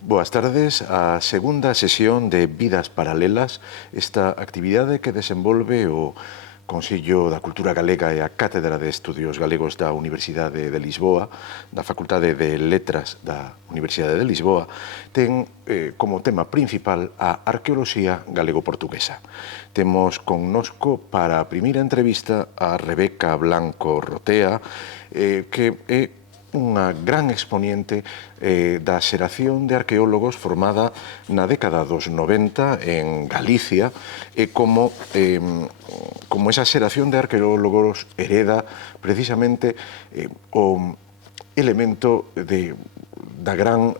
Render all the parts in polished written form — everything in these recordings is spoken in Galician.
Boas tardes. A segunda sesión de Vidas Paralelas, esta actividade que desenvolve o Consello da Cultura Galega e a Cátedra de Estudios Galegos da Universidade de Lisboa, da Facultade de Letras da Universidade de Lisboa, ten como tema principal a arqueoloxía galego-portuguesa. Temos connosco para a primeira entrevista a Rebeca Blanco Rotea, que é unha gran exponente da xeración de arqueólogos formada na década dos 90 en Galicia e como esa xeración de arqueólogos hereda precisamente o elemento da gran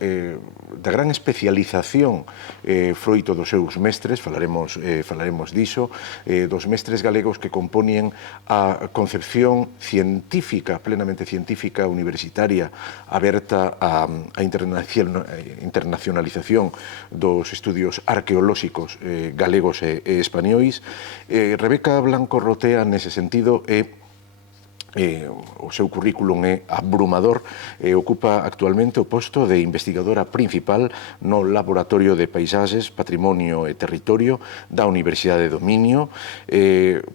especialización froito dos seus mestres, falaremos diso, dos mestres galegos que compoñen a concepción científica, plenamente científica, universitaria, aberta á internacionalización dos estudios arqueolóxicos galegos e españois. Rebeca Blanco Rotea, nese sentido, o seu currículum é abrumador e ocupa actualmente o posto de investigadora principal no Laboratorio de Paisaxes, Patrimonio e Territorio da Universidade do Minho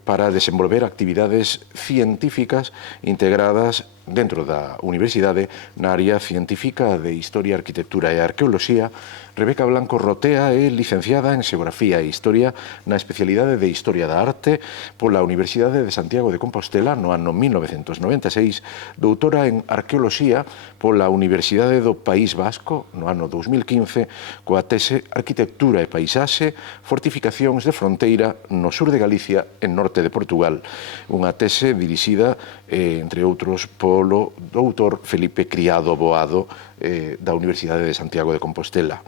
para desenvolver actividades científicas integradas dentro da universidade na área científica de Historia, Arquitectura e Arqueoloxía. Rebeca Blanco Rotea é licenciada en Xeografía e Historia na especialidade de Historia da Arte pola Universidade de Santiago de Compostela no ano 1996, doutora en Arqueoloxía pola Universidade do País Vasco no ano 2015, coa tese Arquitectura e Paisaxe, Fortificacións de Fronteira no sur de Galicia e norte de Portugal. Unha tese dirixida, entre outros, polo doutor Felipe Criado Boado da Universidade de Santiago de Compostela.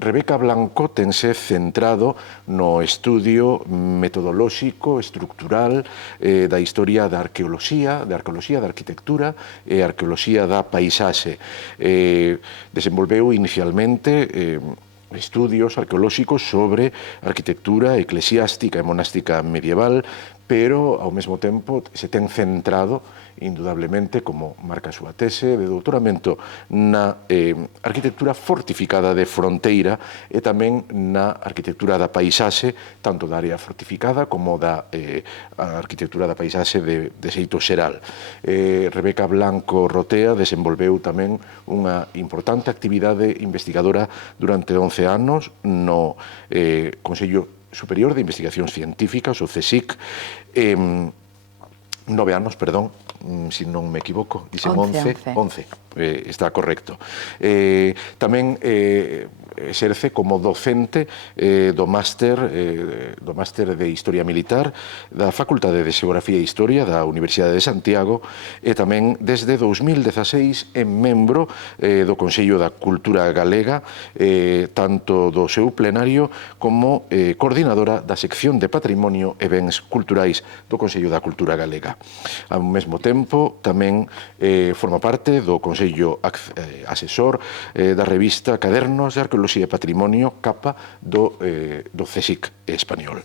Rebeca Blanco tense centrado no estudio metodolóxico, estructural da historia da arqueoloxía, da arquitectura e arqueoloxía da paisaxe. Desenvolveu inicialmente estudios arqueolóxicos sobre arquitectura eclesiástica e monástica medieval, pero ao mesmo tempo se ten centrado indudablemente, como marca a súa tese de doutoramento, na arquitectura fortificada de fronteira e tamén na arquitectura da paisaxe, tanto da área fortificada como da arquitectura da paisaxe de xeito xeral. Rebeca Blanco Rotea desenvolveu tamén unha importante actividade investigadora durante 11 anos no Consello Superior de Investigacións Científicas, o CSIC, 9 anos, perdón, se non me equivoco, dicen 11, está correcto. Tamén exerce como docente do máster de Historia Militar da Facultade de Xeografía e Historia da Universidade de Santiago e tamén desde 2016 é membro do Consello da Cultura Galega, tanto do seu plenario como coordinadora da sección de Patrimonio e Bens Culturais do Consello da Cultura Galega. Ao mesmo tempo, tamén forma parte do Consello Asesor da revista Cadernos de Arqueoloxía e Patrimonio, capa do CSIC español.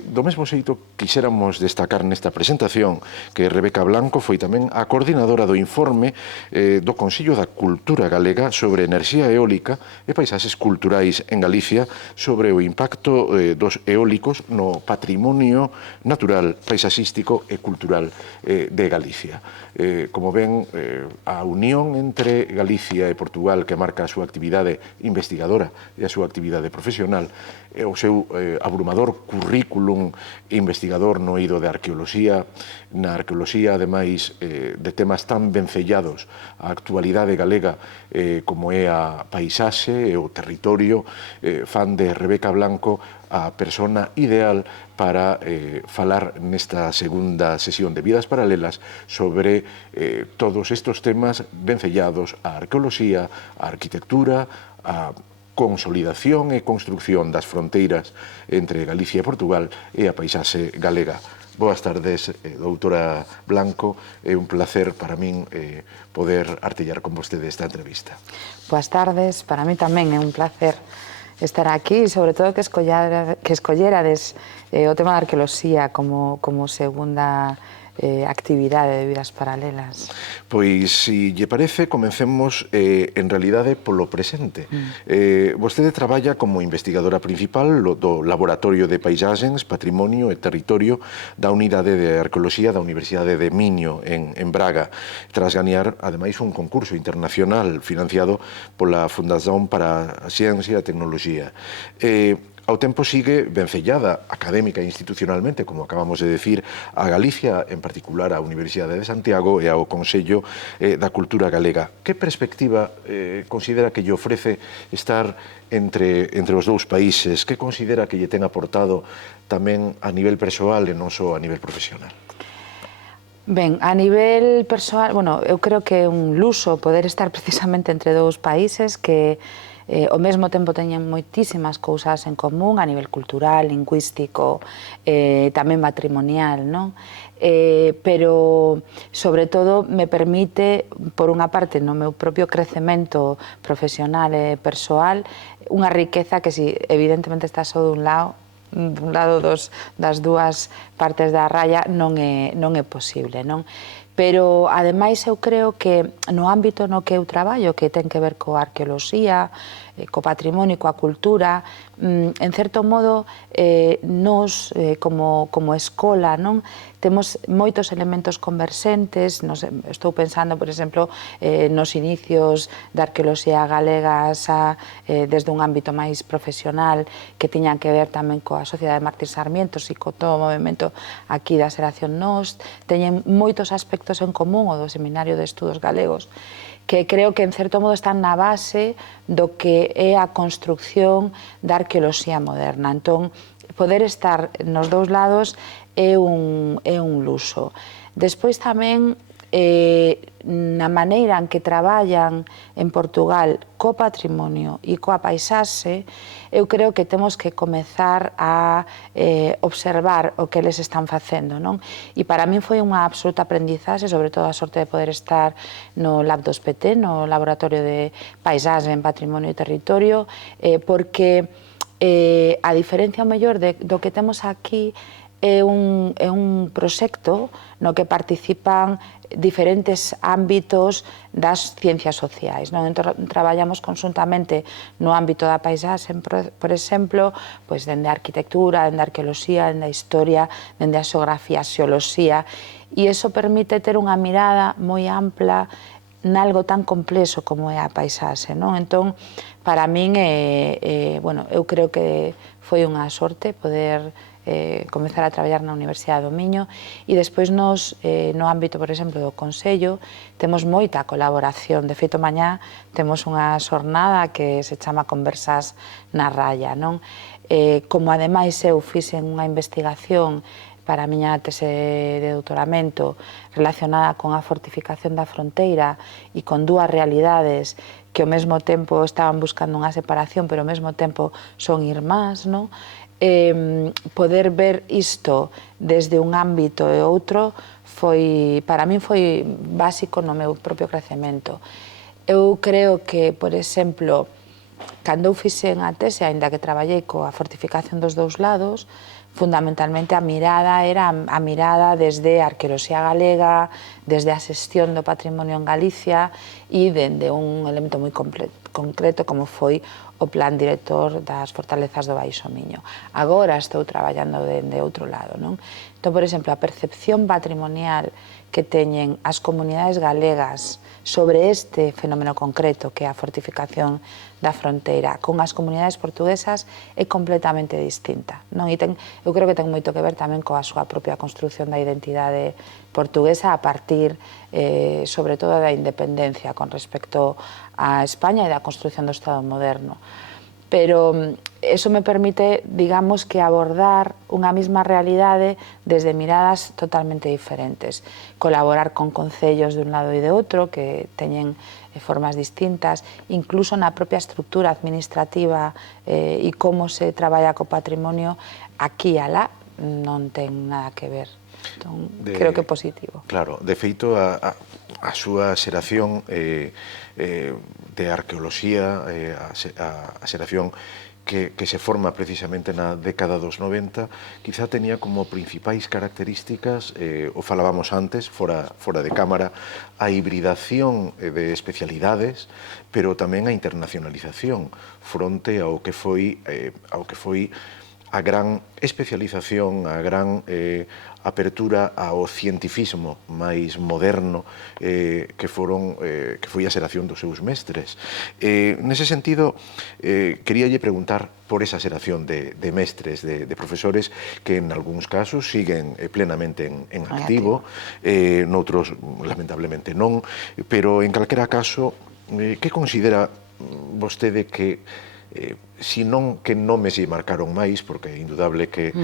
Do mesmo xeito, quixéramos destacar nesta presentación que Rebeca Blanco foi tamén a coordinadora do informe do Consello da Cultura Galega sobre enerxía eólica e paisaxes culturais en Galicia sobre o impacto dos eólicos no patrimonio natural, paisaxístico e cultural de Galicia. Como ven, a unión entre Galicia e Portugal que marca a súa actividade investigadora e a súa actividade profesional e o seu abrumador currículum investigador no eido de arqueoloxía, na arqueoloxía, ademais, de temas tan vencellados á actualidade galega como é a paisaxe e o territorio, fan de Rebeca Blanco a persona ideal para falar nesta segunda sesión de Vidas Paralelas sobre todos estes temas vencellados á arqueoloxía, á arquitectura, á consolidación e construcción das fronteiras entre Galicia e Portugal e a paisaxe galega. Boas tardes, doutora Blanco. É un placer para min poder artellar con vostede esta entrevista. Boas tardes, para mí tamén é un placer estar aquí e sobre todo que escollerades o tema da arqueoloxía como segunda actividade de vidas paralelas. Pois, se lle parece, comencemos en realidade polo presente. Vostede traballa como investigadora principal do Laboratorio de Paisaxes, Patrimonio e Territorio da Unidade de Arqueoloxía da Universidade de Minho, en Braga, tras gañar, ademais, un concurso internacional financiado pola Fundación para a Ciencia e a Tecnoloxía. Ao tempo sigue vencellada académica e institucionalmente, como acabamos de decir, a Galicia, en particular a Universidade de Santiago e ao Consello da Cultura Galega. Que perspectiva considera que lle ofrece estar entre os dous países? Que considera que lle ten aportado tamén a nivel persoal e non só a nivel profesional? Ben, a nivel persoal, bueno, eu creo que é un luxo poder estar precisamente entre dous países que ao mesmo tempo teñen moitísimas cousas en común a nivel cultural, lingüístico, tamén matrimonial, non? Pero, sobre todo, me permite, por unha parte, no meu propio crecemento profesional e persoal, unha riqueza que, si evidentemente está só dun lado das dúas partes da raya, non é posible, non? Pero, ademais, eu creo que no ámbito no que eu traballo, que ten que ver coa arqueoloxía, co patrimonio, coa cultura, en certo modo, nos, como escola, non, temos moitos elementos converxentes. Estou pensando, por exemplo, nos inicios da arqueoloxía galega desde un ámbito máis profesional que tiñan que ver tamén coa Sociedade Martín Sarmiento e co todo o movimento aquí da Xeración Nós. Teñen moitos aspectos en común o do Seminario de Estudos Galegos, que creo que, en certo modo, están na base do que é a construcción da arqueoloxía moderna. Entón, poder estar nos dous lados é un luxo. Despois tamén, na maneira en que traballan en Portugal co patrimonio e coa paisaxe, eu creo que temos que comezar a observar o que eles están facendo, non? E para min foi unha absoluta aprendizaxe, sobre todo a sorte de poder estar no Lab dos PT, no Laboratorio de Paisaxe en Patrimonio e Territorio, porque a diferencia mellor do que temos aquí é un proxecto no que participan diferentes ámbitos das ciencias sociais. Traballamos conxuntamente no ámbito da paisaxe, por exemplo, dende a arquitectura, dende a arqueoloxía, dende a historia, dende a xeografía, a xeoloxía, e iso permite ter unha mirada moi ampla nalgo tan complexo como é a paisaxe. Entón, para min, eu creo que foi unha sorte poder comezar a traballar na Universidade do Miño, e despois nos, no ámbito, por exemplo, do Consello, temos moita colaboración. De feito, mañá temos unha xornada que se chama Conversas na Raya. Como ademais eu fixen unha investigación para a miña tese de doutoramento relacionada con a fortificación da fronteira e con dúas realidades que ao mesmo tempo estaban buscando unha separación, pero ao mesmo tempo son irmás, poder ver isto desde un ámbito e outro para min foi básico no meu propio crecemento. Eu creo que, por exemplo, cando eu fixen a tese, aínda que traballei coa fortificación dos dous lados, fundamentalmente a mirada era a mirada desde a arqueoloxía galega, desde a xestión do patrimonio en Galicia e dende un elemento moi concreto como foi o plan director das fortalezas do Baixo Miño. Agora estou traballando dende outro lado. Entón, por exemplo, a percepción patrimonial que teñen as comunidades galegas sobre este fenómeno concreto que é a fortificación da fronteira con as comunidades portuguesas é completamente distinta. Eu creo que ten moito que ver tamén coa súa propia construción da identidade portuguesa a partir, sobre todo, da independencia con respecto a España e da construción do Estado moderno. Pero eso me permite, digamos, que abordar unha mesma realidade desde miradas totalmente diferentes. Colaborar con concellos de un lado e de outro que teñen formas distintas, incluso na propia estrutura administrativa e como se traballa co patrimonio, aquí e alá non ten nada que ver. Entón, creo que é positivo. Claro, de feito, a súa xeración de arqueoloxía, a xeración que se forma precisamente na década dos 90, quizá tenía como principais características, o falábamos antes, fora de cámara, a hibridación de especialidades, pero tamén a internacionalización fronte ao que foi a gran especialización, a gran apertura ao cientifismo máis moderno que foi a xeración dos seus mestres. Nese sentido, queríalle preguntar por esa xeración de mestres, de profesores que en algúns casos siguen plenamente en activo, noutros lamentablemente non, pero en calquera caso, que considera vostede que senón que nomes lle marcaron máis, porque é indudable que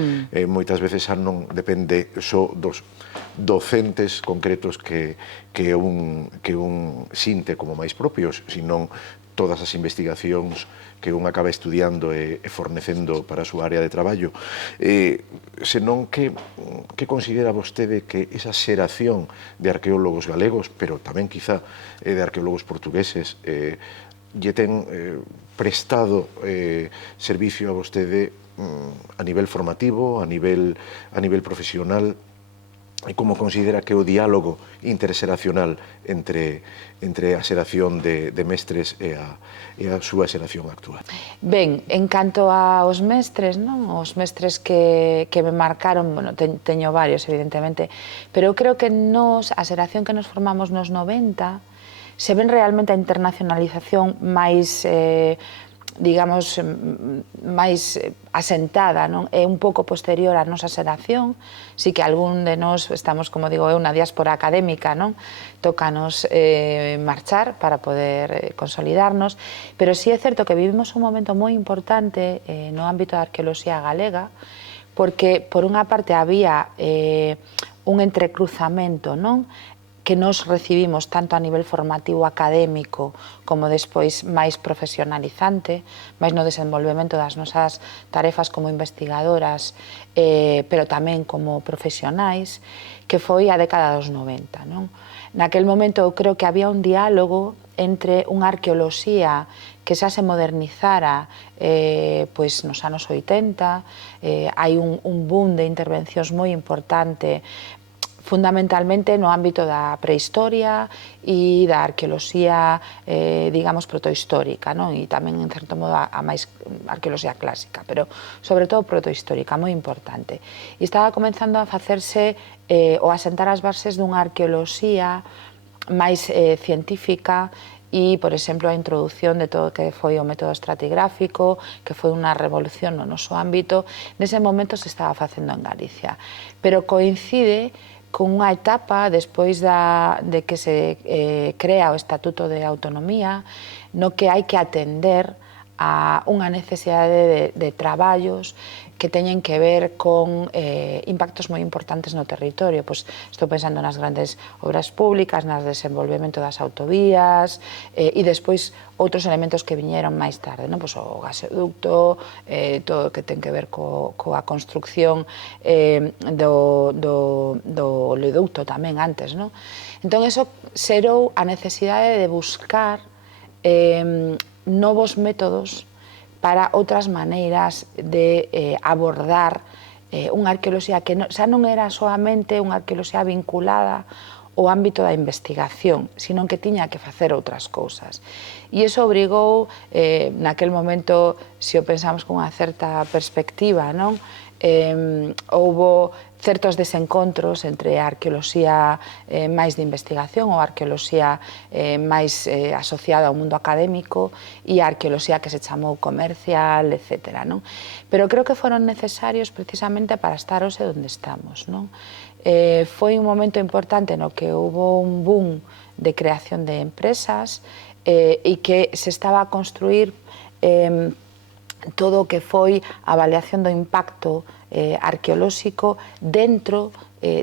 moitas veces xa non depende só dos docentes concretos que un sinte como máis propios, senón todas as investigacións que un acaba estudiando e fornecendo para a súa área de traballo, senón que considera vostede que esa xeración de arqueólogos galegos, pero tamén quizá de arqueólogos portugueses, lle ten prestado servicio a vostede a nivel formativo, a nivel profesional, e como considera que o diálogo interxeracional entre a xeración de mestres e a súa xeración actual? Ben, en canto aos mestres, non? Os mestres que me marcaron, bueno, teño varios, evidentemente, pero eu creo que a xeración que nos formamos nos 90, se ven realmente a internacionalización máis, digamos, máis asentada, non? É un pouco posterior á nosa xeración, si que algún de nós estamos, como digo eu, na diáspora académica, non? Tócanos marchar para poder consolidarnos, pero sí é certo que vivimos un momento moi importante no ámbito da arqueoloxía galega, porque, por unha parte, había un entrecruzamento, non? Que nos recibimos tanto a nivel formativo académico como despois máis profesionalizante, máis no desenvolvemento das nosas tarefas como investigadoras, pero tamén como profesionais, que foi a década dos 90. Non? Naquel momento eu creo que había un diálogo entre unha arqueoloxía que xa se modernizara pois nos anos 80, hai un boom de intervencións moi importante fundamentalmente no ámbito da prehistoria e da arqueoloxía, digamos, protohistórica, non? E tamén, en certo modo, a máis arqueoloxía clásica, pero, sobre todo, protohistórica, moi importante. E estaba comenzando a facerse ou a sentar as bases dunha arqueoloxía máis científica e, por exemplo, a introdución de todo o que foi o método estratigráfico, que foi unha revolución no noso ámbito, nese momento se estaba facendo en Galicia. Pero coincide con unha etapa despois de que se crea o Estatuto de Autonomía, no que hai que atender a unha necesidade de traballos que teñen que ver con impactos moi importantes no territorio. Pois estou pensando nas grandes obras públicas, nas desenvolvemento das autovías e despois outros elementos que viñeron máis tarde, non? Pois o gasoducto, todo o que ten que ver coa construcción do oleoducto tamén antes, non? Entón, eso xerou a necesidade de buscar novos métodos para outras maneiras de abordar unha arqueoloxía que xa non era soamente unha arqueoloxía vinculada ao ámbito da investigación, sino que tiña que facer outras cousas. E iso obrigou, naquel momento, se o pensamos con unha certa perspectiva, non? Houbo certos desencontros entre a arqueoloxía máis de investigación ou a arqueoloxía máis asociada ao mundo académico e a arqueoloxía que se chamou comercial, etc. Pero creo que foron necesarios precisamente para estar hoxe onde estamos. Foi un momento importante no que houbo un boom de creación de empresas e que se estaba a construir todo o que foi a avaliación do impacto arqueolóxico dentro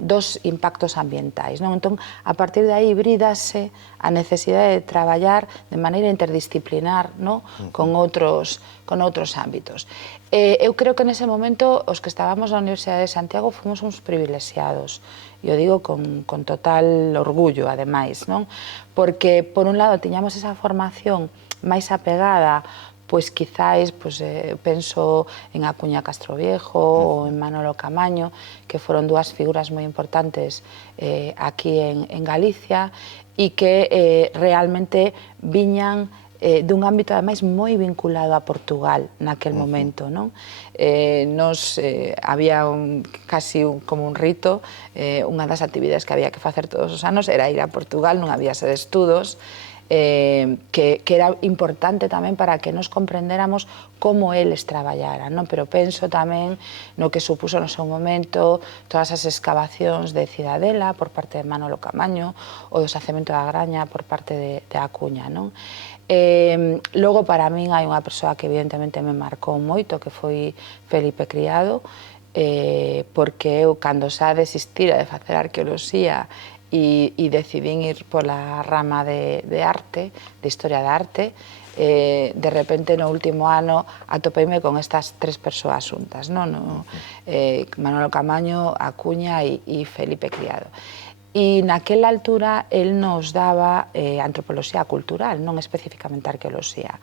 dos impactos ambientais. Entón, a partir de aí hibrídase a necesidade de traballar de maneira interdisciplinar con outros ámbitos. Eu creo que nese momento os que estábamos na Universidade de Santiago fomos uns privilexiados, e o digo con total orgullo, ademais, porque, por un lado, tiñamos esa formación máis apegada pois quizáis penso en Acuña Castroviejo ou en Manolo Camaño, que foron dúas figuras moi importantes aquí en Galicia e que realmente viñan dun ámbito ademais moi vinculado a Portugal naquel momento, non? Había casi como un rito, unha das actividades que había que facer todos os anos era ir a Portugal, non había sede de estudos, que era importante tamén para que nos comprendéramos como eles traballaran, non? Pero penso tamén no que supuso no seu momento todas as excavacións de Cidadela por parte de Manolo Camaño ou do Xacemento da Graña por parte de Acuña, non? Logo, para min, hai unha persoa que evidentemente me marcou moito, que foi Felipe Criado, porque eu, cando xa desistira de facer arqueoloxía e decidín ir pola rama de arte, de historia da arte, de repente no último ano atopeime con estas tres persoas xuntas, Manolo Camaño, Acuña e Felipe Criado. E naquela altura el nos daba antropoloxía cultural, non especificamente arqueoloxía,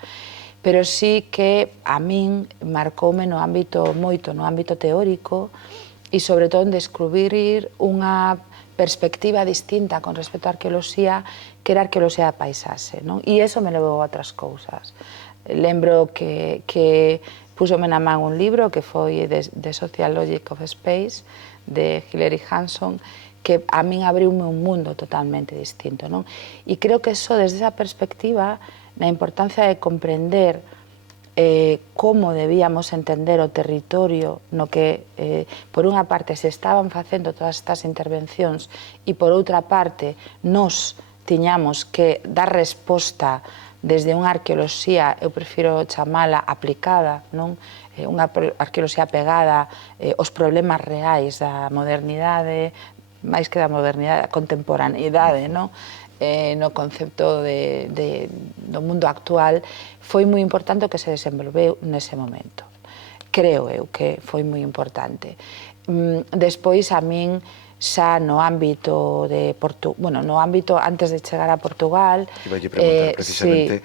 pero sí que a min marcoume moito no ámbito teórico e sobre todo en descubrir unha perspectiva distinta con respecto á arqueoloxía, que era a arqueoloxía da paisaxe, non? E iso me levou a outras cousas. Lembro que púsome na man un libro que foi The Sociology of Space, de Hilary Hanson, que a min abriume un mundo totalmente distinto, non? E creo que eso, desde esa perspectiva, na importancia de comprender como debíamos entender o territorio no que, por unha parte, se estaban facendo todas estas intervencións e, por outra parte, nós tiñamos que dar resposta desde unha arqueoloxía, eu prefiro chamala aplicada, non? Unha arqueoloxía pegada aos problemas reais da modernidade, máis que da modernidade, a contemporaneidade, no concepto do mundo actual, foi moi importante o que se desenvolveu nese momento. Creo eu que foi moi importante. Despois, a min, xa no ámbito de no ámbito antes de chegar a Portugal... Iba a preguntar precisamente,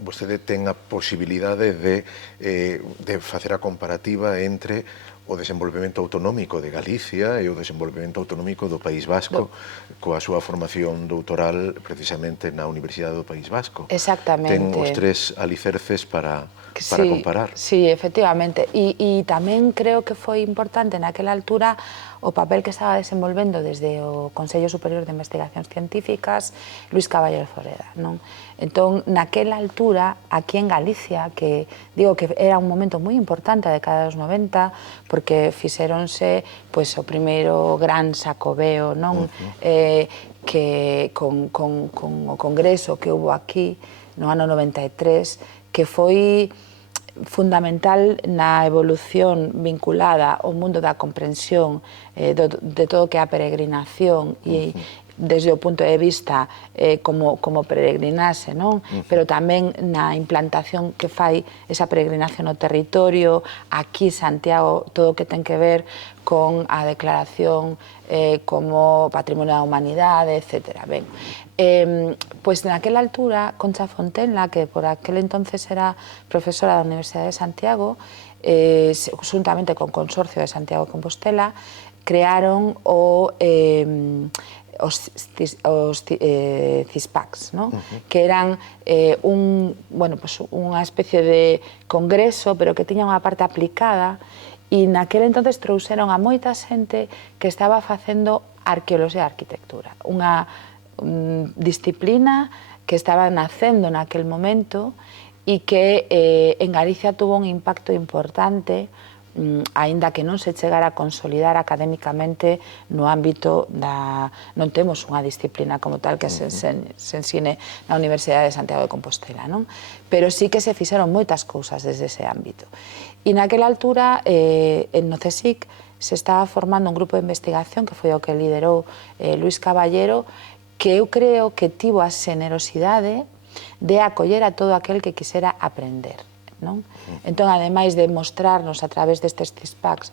vostede ten a posibilidade de facer a comparativa entre o desenvolvemento autonómico de Galicia e o desenvolvemento autonómico do País Vasco coa súa formación doutoral precisamente na Universidade do País Vasco. Exactamente. Ten os tres alicerces para comparar. Sí, efectivamente. E tamén creo que foi importante naquela altura o papel que estaba desenvolvendo desde o Consello Superior de Investigacións Científicas Luis Caballero Zoreda, non? Entón, naquela altura, aquí en Galicia, que digo que era un momento moi importante a década dos 90, porque fixéronse o primeiro gran sacobeo, non? Que con o congreso que hubo aquí no ano 93, que foi fundamental na evolución vinculada ao mundo da comprensión de todo o que é a peregrinación e desde o punto de vista como peregrinase, non? Pero tamén na implantación que fai esa peregrinación no territorio, aquí Santiago, todo o que ten que ver con a declaración como Patrimonio da Humanidade, etc. Ben, pois naquela altura, Concha Fontenla, que por aquel entonces era profesora da Universidade de Santiago, xuntamente con Consorcio de Santiago de Compostela, crearon os CISPACs, que eran unha especie de congreso, pero que tiña unha parte aplicada, e naquele entonces trouxeron a moita xente que estaba facendo arqueoloxía e arquitectura, unha disciplina que estaba nacendo naquel momento e que en Galicia tuvo un impacto importante, aínda que non se chegara a consolidar académicamente no ámbito da... Non temos unha disciplina como tal que se ensine na Universidade de Santiago de Compostela, non? Pero sí que se fixeron moitas cousas desde ese ámbito. E naquela altura, no CSIC, se estaba formando un grupo de investigación que foi o que liderou Luis Caballero, que eu creo que tivo a xenerosidade de acoller a todo aquel que quisera aprender. non? Entón, ademais de mostrarnos a través destes CISPACs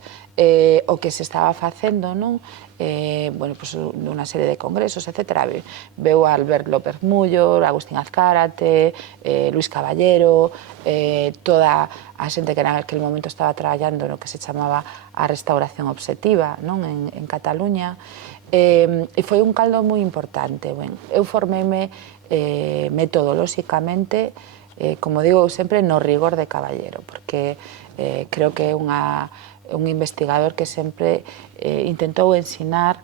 o que se estaba facendo, non? Bueno, pues, unha serie de congresos, etc. Veu a Albert López Mullo, Agustín Azcárate, Luis Caballero, toda a xente que en aquel momento estaba traballando no que se chamaba a restauración obxectiva, non? En Cataluña, e foi un caldo moi importante. Ben, eu formeime metodolóxicamente, como digo sempre, no rigor de Caballero, porque creo que é un investigador que sempre intentou ensinar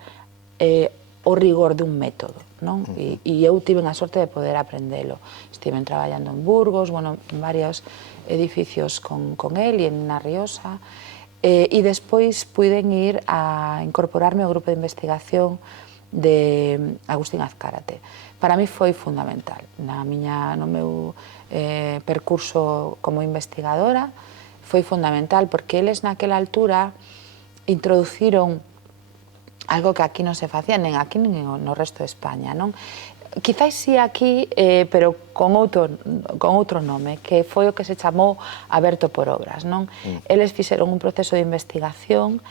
o rigor dun método, non? E eu tive a sorte de poder aprendelo. Estiven traballando en Burgos, bueno, en varios edificios con el e en Na Rioxa, e despois puiden ir a incorporarme ao grupo de investigación de Agustín Azcárate. Para mí foi fundamental no meu percurso como investigadora, foi fundamental porque eles naquela altura introduciron algo que aquí non se facía, nen aquí nen no resto de España, non? Quizáis si aquí, pero con outro nome, que foi o que se chamou Aberto por Obras, non? Eles fixeron un proceso de investigación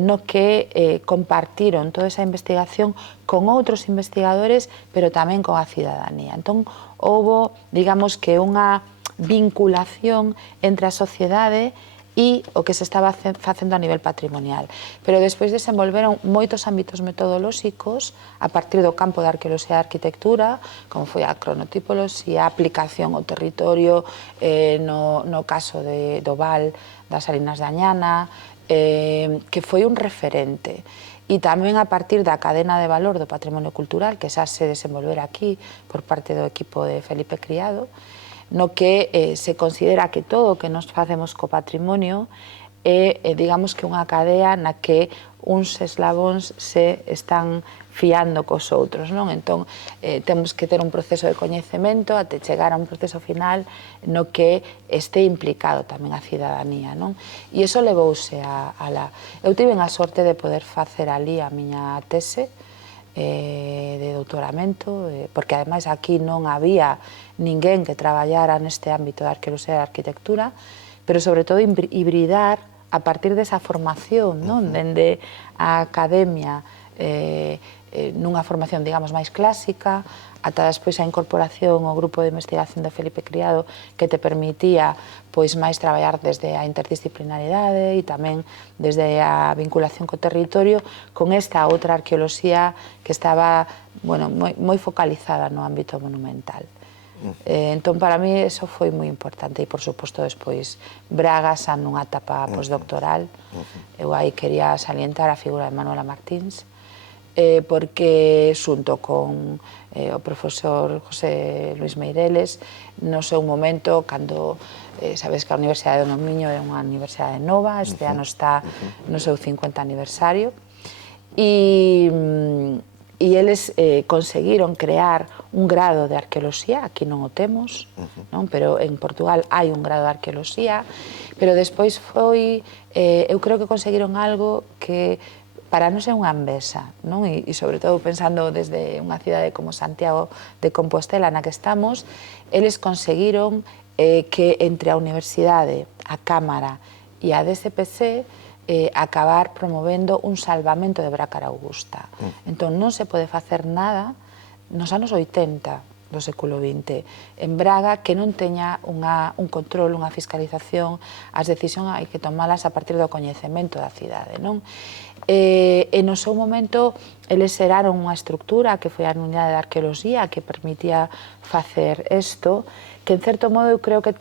no que compartiron toda esa investigación con outros investigadores, pero tamén con a cidadanía. Entón, houbo, digamos que unha vinculación entre a sociedade e o que se estaba facendo a nivel patrimonial. Pero despois desenvolveron moitos ámbitos metodolóxicos a partir do campo da arqueoloxía e arquitectura, como foi a cronotipoloxía, a aplicación ao territorio, no caso do Val das Salinas de Añana, que foi un referente. E tamén a partir da cadena de valor do patrimonio cultural, que xa se desenvolvera aquí por parte do equipo de Felipe Criado, no que se considera que todo o que nos facemos co patrimonio é, digamos que unha cadea na que uns eslabóns se están fiando cos outros, non? Entón, temos que ter un proceso de coñecemento até chegar a un proceso final no que este implicado tamén a cidadanía, non? E iso levouse a la... Eu tive a sorte de poder facer ali a miña tese de doutoramento, porque ademais aquí non había ninguén que traballara neste ámbito da arqueoloxía e da arquitectura, pero sobre todo hibridar a partir desa formación, non? Dende a academia, nunha formación, digamos, máis clásica, ata despois a incorporación ao grupo de investigación de Felipe Criado, que te permitía pois máis traballar desde a interdisciplinariedade e tamén desde a vinculación co territorio, con esta outra arqueoloxía que estaba, bueno, moi focalizada no ámbito monumental. Entón, para mí, eso foi moi importante e, por suposto, despois Braga, xa nunha etapa postdoctoral, eu aí quería salientar a figura de Manuela Martins, porque, xunto con o profesor José Luis Meireles, no seu momento, cando sabes que a Universidade do Miño é unha universidade nova, este ano está no seu 50 aniversario, e eles conseguiron crear un grado de arqueoloxía, aquí non o temos, pero en Portugal hai un grado de arqueoloxía, pero despois foi, eu creo que conseguiron algo que para non ser unha envexa, e sobre todo pensando desde unha cidade como Santiago de Compostela na que estamos, eles conseguiron que entre a Universidade, a Cámara e a DSPC acabar promovendo un salvamento de Brácara Augusta. Entón non se pode facer nada nos anos 80 do século XX en Braga que non teña un control, unha fiscalización, as decisións hai que tomalas a partir do coñecemento da cidade, non? E no seu momento eles xeraron unha estructura que foi a Unidade de Arqueoloxía que permitía facer isto, que en certo modo eu creo que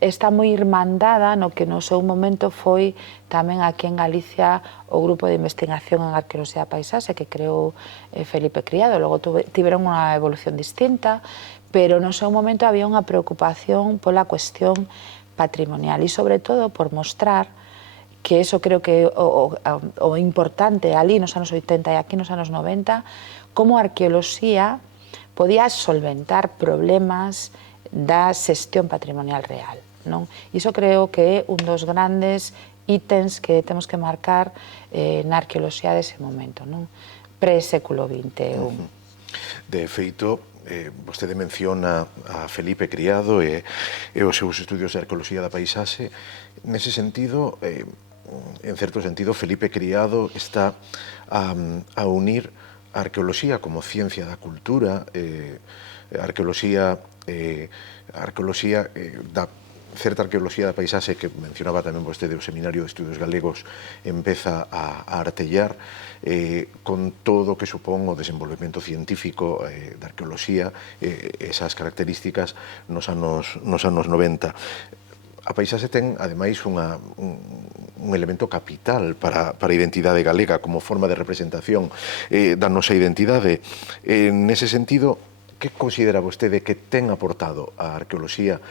está moi irmandada no que no seu momento foi tamén aquí en Galicia o grupo de investigación en arqueoloxía paisaxe que creou Felipe Criado. Logo tiveron unha evolución distinta, pero no seu momento había unha preocupación pola cuestión patrimonial e sobre todo por mostrar que eso creo que o importante ali nos anos 80 e aquí nos anos 90, como a arqueoloxía podía solventar problemas da xestión patrimonial real, non? Iso creo que é un dos grandes ítems que temos que marcar na arqueoloxía dese momento, non? Pre-século XXI. De feito, vostede menciona a Felipe Criado e os seus estudios de arqueoloxía da paisaxe. Nese sentido, en certo sentido, Felipe Criado está a unir a arqueoloxía como ciencia da cultura, certa arqueoloxía da paisaxe que mencionaba tamén vostede, o Seminario de Estudios Galegos empeza a artellar con todo o que supón o desenvolvemento científico da arqueoloxía, esas características nos anos 90. A paisaxe ten, ademais, un elemento capital para a identidade galega como forma de representación da nosa identidade. Nese sentido, que considera vostede que ten aportado a arqueoloxía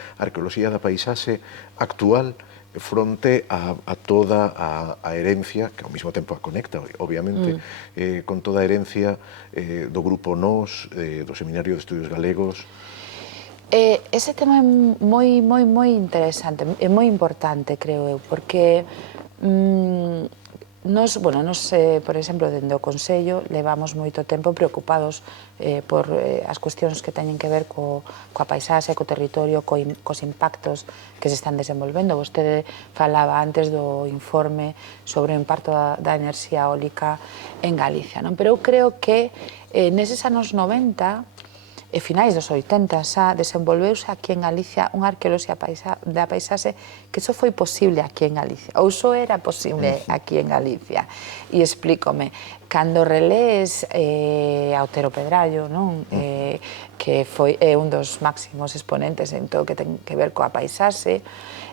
da paisaxe actual fronte a toda a herencia, que ao mesmo tempo a conecta, obviamente, con toda a herencia do Grupo Nós, do Seminario de Estudios Galegos? Ese tema é moi interesante, é moi importante, creo eu, porque nos, por exemplo, dende o Consello, levamos moito tempo preocupados por as cuestións que teñen que ver coa paisaxe, co territorio, cos impactos que se están desenvolvendo. Vostede falaba antes do informe sobre o impacto da enerxía eólica en Galicia, non? Pero eu creo que neses anos 90 e finais dos 80 xa desenvolveuse aquí en Galicia unha arqueoloxía da paisaxe que só foi posible aquí en Galicia, ou só era posible aquí en Galicia. E explícome, cando relés a Otero Pedrallo, que foi un dos máximos exponentes en todo o que ten que ver coa paisaxe,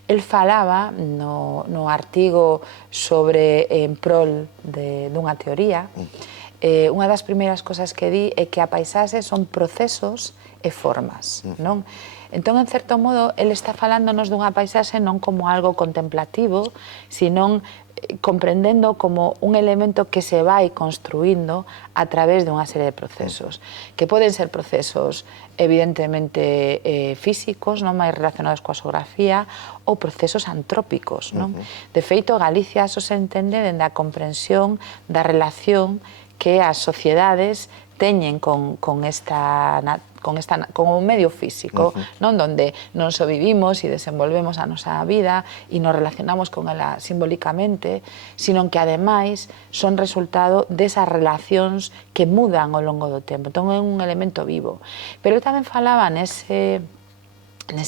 el falaba no artigo sobre en prol dunha teoría. Unha das primeiras cosas que di é que a paisaxe son procesos e formas, non? Entón, en certo modo, ele está falándonos dunha paisaxe non como algo contemplativo, sino comprendendo como un elemento que se vai construindo a través dunha serie de procesos, que poden ser procesos evidentemente físicos, non máis relacionados coa xeografía, ou procesos antrópicos, non? De feito, Galicia só se entende dende a comprensión da relación que as sociedades teñen con o medio físico, non, donde non só vivimos e desenvolvemos a nosa vida e nos relacionamos con ela simbólicamente, sino que ademais son resultado desas relacións que mudan ao longo do tempo. Entón é un elemento vivo. Pero eu tamén falaba nese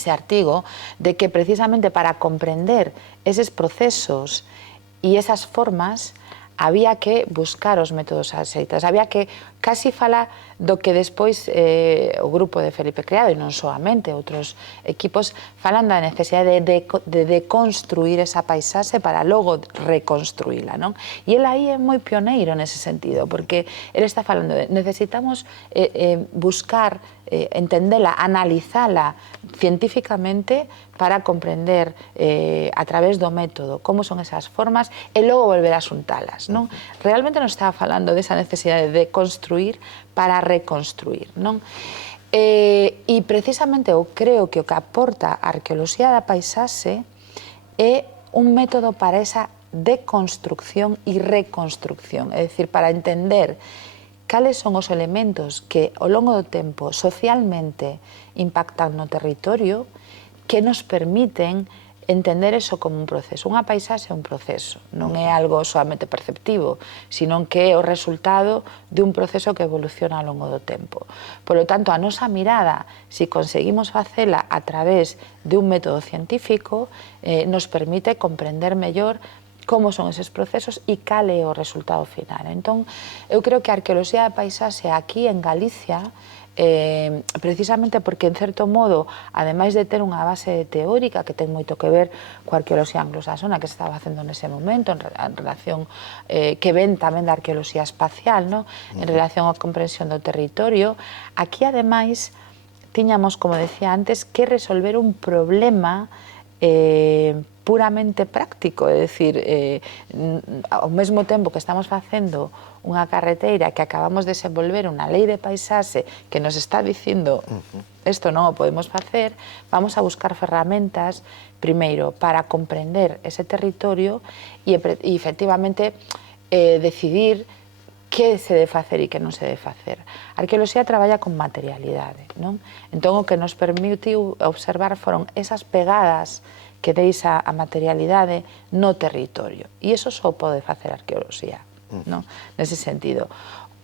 artigo de que precisamente para comprender eses procesos e esas formas había que buscar os métodos axeitos, había que casi falar do que despois o grupo de Felipe Criado, e non soamente outros equipos, falan da necesidade de deconstruir esa paisaxe para logo reconstruíla, non? E ele aí é moi pioneiro nese sentido, porque ele está falando de necesitamos buscar, entendela, analizala científicamente para comprender a través do método como son esas formas e logo volver a xuntalas, non? Realmente non estaba falando desa necesidade de construir para reconstruir, non? E precisamente eu creo que o que aporta a arqueoloxía da paisaxe é un método para esa deconstrucción e reconstrucción, é dicir, para entender cales son os elementos que ao longo do tempo socialmente impactan no territorio que nos permiten entender eso como un proceso. Unha paisaxe é un proceso, non é algo soamente perceptivo, sino que é o resultado de un proceso que evoluciona ao longo do tempo. Por lo tanto, a nosa mirada, se conseguimos facela a través de un método científico, nos permite comprender mellor como son eses procesos e cal é o resultado final. Entón, eu creo que a arqueoloxía da paisaxe aquí en Galicia, precisamente porque, en certo modo, ademais de ter unha base teórica que ten moito que ver coa arqueoloxía anglosaxona que se estaba facendo nese momento, en relación que ven tamén da arqueoloxía espacial, en relación á comprensión do territorio, aquí, ademais, tiñamos, como decía antes, que resolver un problema puramente práctico, é dicir, ao mesmo tempo que estamos facendo unha carreteira que acabamos de desenvolver unha lei de paisaxe que nos está dicindo isto non o podemos facer, vamos a buscar ferramentas, primeiro, para comprender ese territorio e efectivamente decidir que se debe facer e que non se debe facer. A arqueoloxía traballa con materialidade, non? Entón, o que nos permitiu observar foron esas pegadas que deixa a materialidade no territorio. E iso só pode facer a arqueoloxía, non? Nese sentido.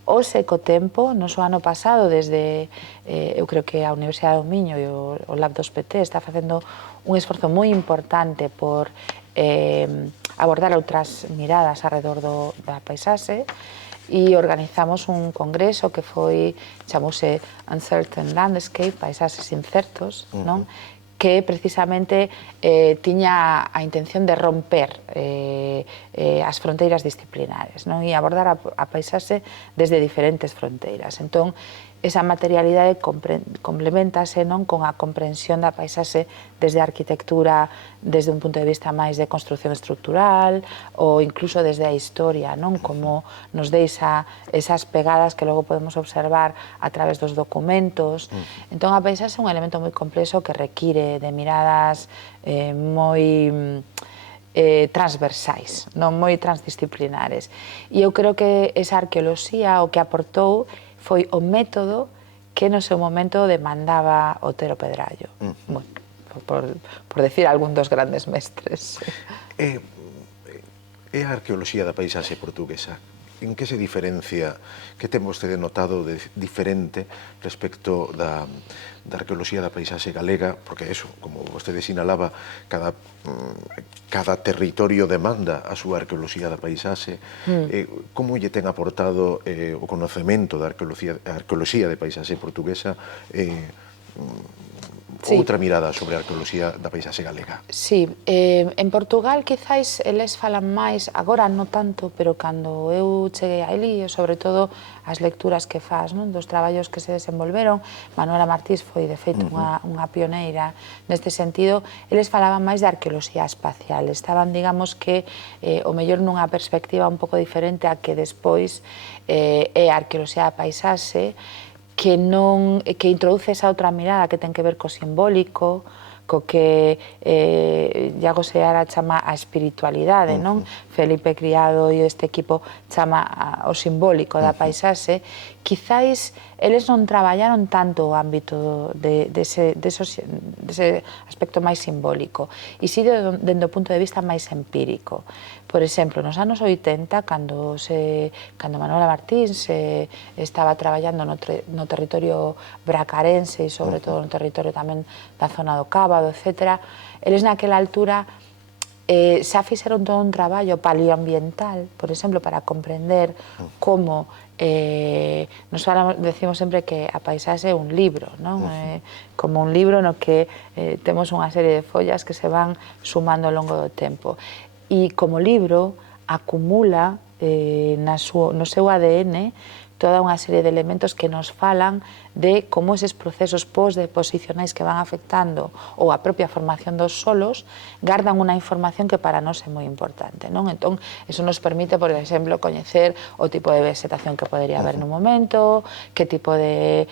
Hoxe, co tempo, no ano pasado, desde, eu creo que a Universidade do Miño e o Lab dos PT está facendo un esforzo moi importante por abordar outras miradas alrededor da paisaxe, e organizamos un congreso que chamouse Uncertain Landscape, paisaxes incertos, non? Que precisamente tiña a intención de romper as fronteiras disciplinares, non? E abordar a paisaxe desde diferentes fronteiras. Entón, esa materialidade complementase, non, con a comprensión da paisaxe desde a arquitectura, desde un punto de vista máis de construcción estructural, ou incluso desde a historia, non, como nos deixa esas pegadas que logo podemos observar a través dos documentos. Entón, a paisaxe é un elemento moi complexo que require de miradas moi transversais, non, moi transdisciplinares. E eu creo que esa arqueoloxía o que aportou foi o método que no seu momento demandaba Otero Pedrallo, bueno, por decir algún dos grandes mestres. É a arqueoloxía da paisaxe portuguesa. En que se diferencia, que ten vostede notado de diferente respecto da arqueoloxía da paisaxe galega? Porque eso, como vostede sinalaba, cada territorio demanda a súa arqueoloxía da paisaxe. Como lle ten aportado o conocemento da arqueoloxía de paisaxe portuguesa outra mirada sobre a arqueoloxía da paisaxe galega? Sí, en Portugal quizáis eles falan máis, agora non tanto, pero cando eu cheguei a elí, sobre todo as lecturas que faz, non, dos traballos que se desenvolveron, Manuela Martís foi de feito unha pioneira neste sentido, eles falaban máis de arqueoloxía espacial, estaban, digamos que, o mellor nunha perspectiva un pouco diferente a que despois é a arqueoloxía da paisaxe, que introduce esa outra mirada que ten que ver co simbólico, co que Iago Seara chama a espiritualidade, non? Felipe Criado e este equipo chama o simbólico da paisaxe. Quizáis eles non traballaron tanto o ámbito dese aspecto máis simbólico, e si dende o punto de vista máis empírico. Por exemplo, nos anos 80, cando Manuela Martins estaba traballando no territorio bracarense e sobre todo no territorio tamén da zona do Cábado, etc., eles naquela altura xa fixeron todo un traballo paleoambiental, por exemplo, para comprender como decimos sempre que a paisaxe é un libro, non? Como un libro no que temos unha serie de follas que se van sumando ao longo do tempo. E como libro acumula no seu ADN toda unha serie de elementos que nos falan de como eses procesos postdeposicionais que van afectando ou a propia formación dos solos gardan unha información que para nós é moi importante, non? Entón, eso nos permite, por exemplo, coñecer o tipo de vegetación que podería haber nun momento, que tipo de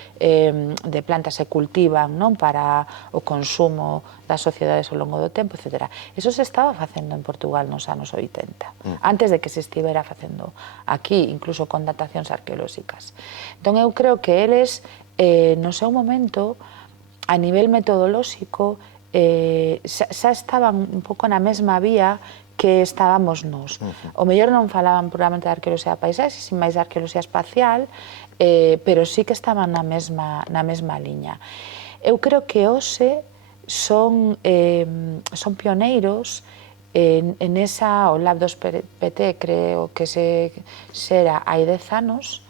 plantas se cultivan, non, para o consumo das sociedades ao longo do tempo, etc. Eso se estaba facendo en Portugal nos anos 80, antes de que se estivera facendo aquí, incluso con datacións arqueolóxicas. Entón, eu creo que eles no seu momento, a nivel metodolóxico, xa estaban un pouco na mesma vía que estábamos nós. O mellor non falaban puramente de arqueoloxía da paisaxe, sin máis de arqueoloxía espacial, pero sí que estaban na mesma liña. Eu creo que hoxe son pioneiros en esa, o Lab dos PT, creo que será hai 10 anos,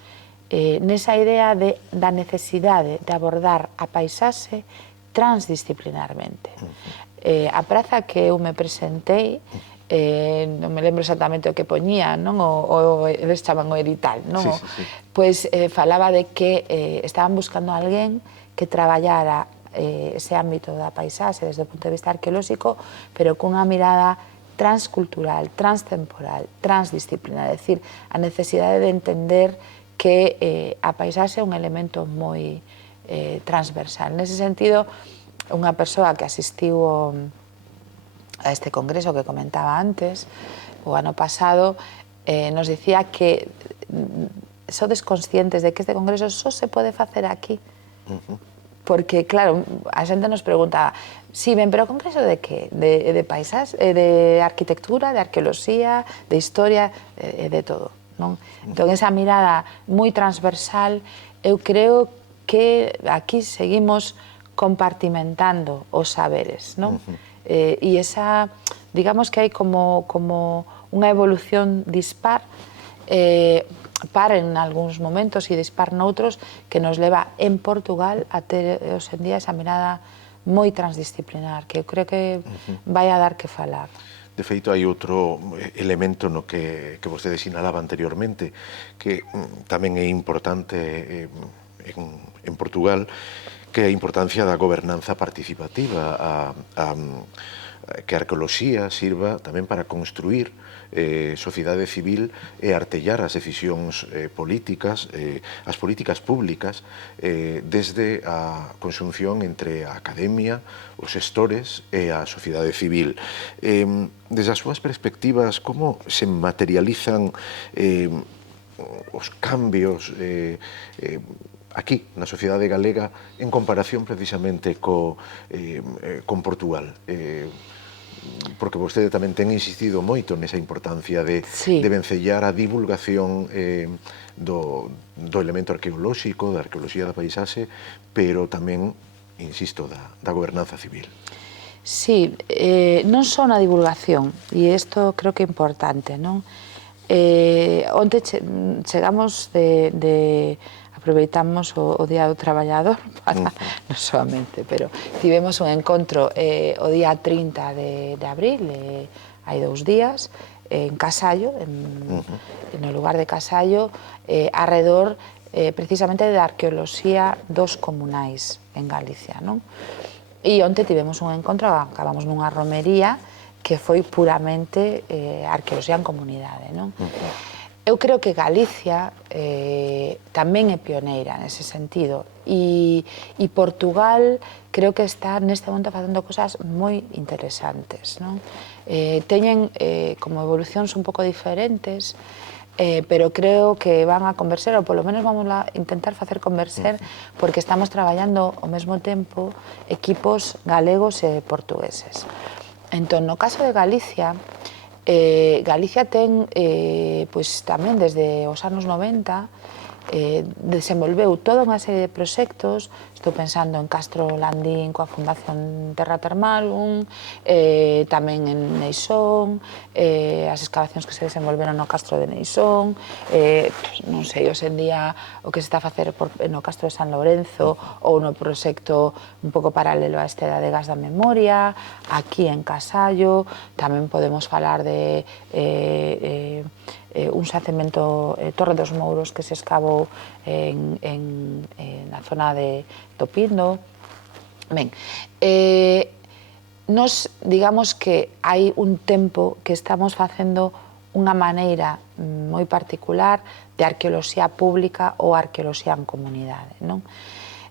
nesa idea da necesidade de abordar a paisaxe transdisciplinarmente. A praza que eu me presentei, non me lembro exactamente o que poñía, non? Eles chaman o edital, non? Pois falaba de que estaban buscando a alguén que traballara ese ámbito da paisaxe desde o punto de vista arqueolóxico, pero cunha mirada transcultural, transtemporal, transdisciplinar, é dicir, a necesidade de entender que a paisaxe é un elemento moi transversal. Nese sentido, unha persoa que asistiu a este congreso que comentaba antes, o ano pasado, nos dicía que sodes conscientes de que este congreso só se pode facer aquí? Porque, claro, a xente nos pregunta, sí, ben, pero congreso de que? De paisaxe, de arquitectura, de arqueoloxía, de historia, de todo, non? Entón, esa mirada moi transversal, eu creo que aquí seguimos compartimentando os saberes, non? E esa, digamos que hai como unha evolución dispar, par en algúns momentos e dispar noutros, que nos leva en Portugal a ter hoxe en día esa mirada moi transdisciplinar, que eu creo que vai a dar que falar. De feito, hai outro elemento no que vostede sinalaba anteriormente, que tamén é importante en Portugal, que é a importancia da gobernanza participativa, que a arqueoloxía sirva tamén para construir sociedade civil e artellar as decisións políticas, as políticas públicas, desde a conxunción entre a academia, os xestores e a sociedade civil. Desde as súas perspectivas, como se materializan os cambios aquí, na sociedade galega, en comparación precisamente con Portugal? Porque vostede tamén ten insistido moito nesa importancia de vencellar a divulgación do elemento arqueolóxico, da arqueoloxía da paisaxe, pero tamén, insisto, da gobernanza civil. Sí, non só na divulgación, e isto creo que é importante, non? Onte chegamos aproveitamos o Día do Traballador para, non solamente, pero tivemos un encontro o día 30 de abril, hai 2 días, en Casallo, no lugar de Casallo, arredor precisamente da arqueoloxía dos comunais en Galicia, non? E onte tivemos un encontro, acabamos nunha romería, que foi puramente arqueoloxía en comunidade, non? Eu creo que Galicia tamén é pioneira nese sentido e Portugal creo que está neste momento facendo cosas moi interesantes, non? Teñen como evolucións un pouco diferentes, pero creo que van a converser, ou polo menos vamos a intentar facer converser, porque estamos traballando ao mesmo tempo equipos galegos e portugueses. Entón, no caso de Galicia, Galicia ten, pois tamén desde os anos 90, desenvolveu toda unha serie de proxectos. Estou pensando en Castro Landín coa Fundación Terra Termalum, tamén en Neixón, as excavacións que se desenvolveron no Castro de Neixón, non sei, hoxe en día o que se está a facer no Castro de San Lorenzo ou no proxecto un pouco paralelo a este da de Gas da Memoria, aquí en Casallo. Tamén podemos falar de un xacemento Torre dos Mouros que se escavou na zona do Pindo. Ben, nos digamos que hai un tempo que estamos facendo unha maneira moi particular de arqueoloxía pública ou arqueoloxía en comunidade, non?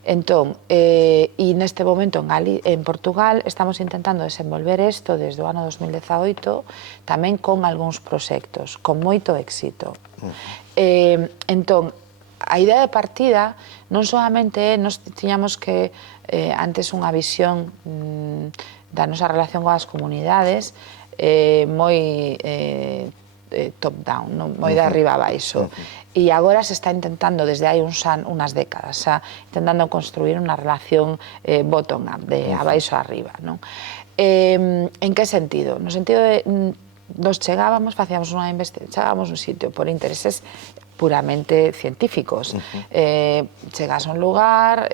Entón, e neste momento en Portugal estamos intentando desenvolver isto desde o ano 2018 tamén con algúns proxectos, con moito éxito. Entón, a idea de partida non solamente nos tiñamos que antes unha visión da nosa relación coas comunidades moi top-down, moi de arriba a baixo. E agora se está intentando, desde hai unhas décadas, intentando construir unha relación bottom-up, de abaixo a arriba. En que sentido? No sentido de, nos chegábamos, facíamos unha investigación, chegábamos a un sitio por intereses puramente científicos. Chegas a un lugar,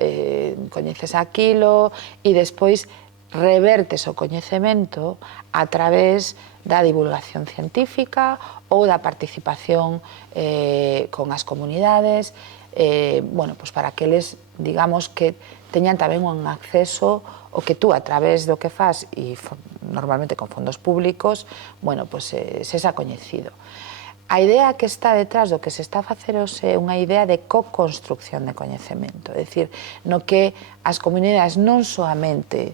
coñeces aquilo e despois revertes o coñecemento a través da divulgación científica ou da participación con as comunidades, bueno, pues para que eles, digamos, que teñan tamén un acceso o que tú, a través do que faz, e normalmente con fondos públicos, bueno, pues sexa coñecido. A idea que está detrás do que se está a facer hoxe é unha idea de co-construcción de coñecemento, é dicir, no que as comunidades non soamente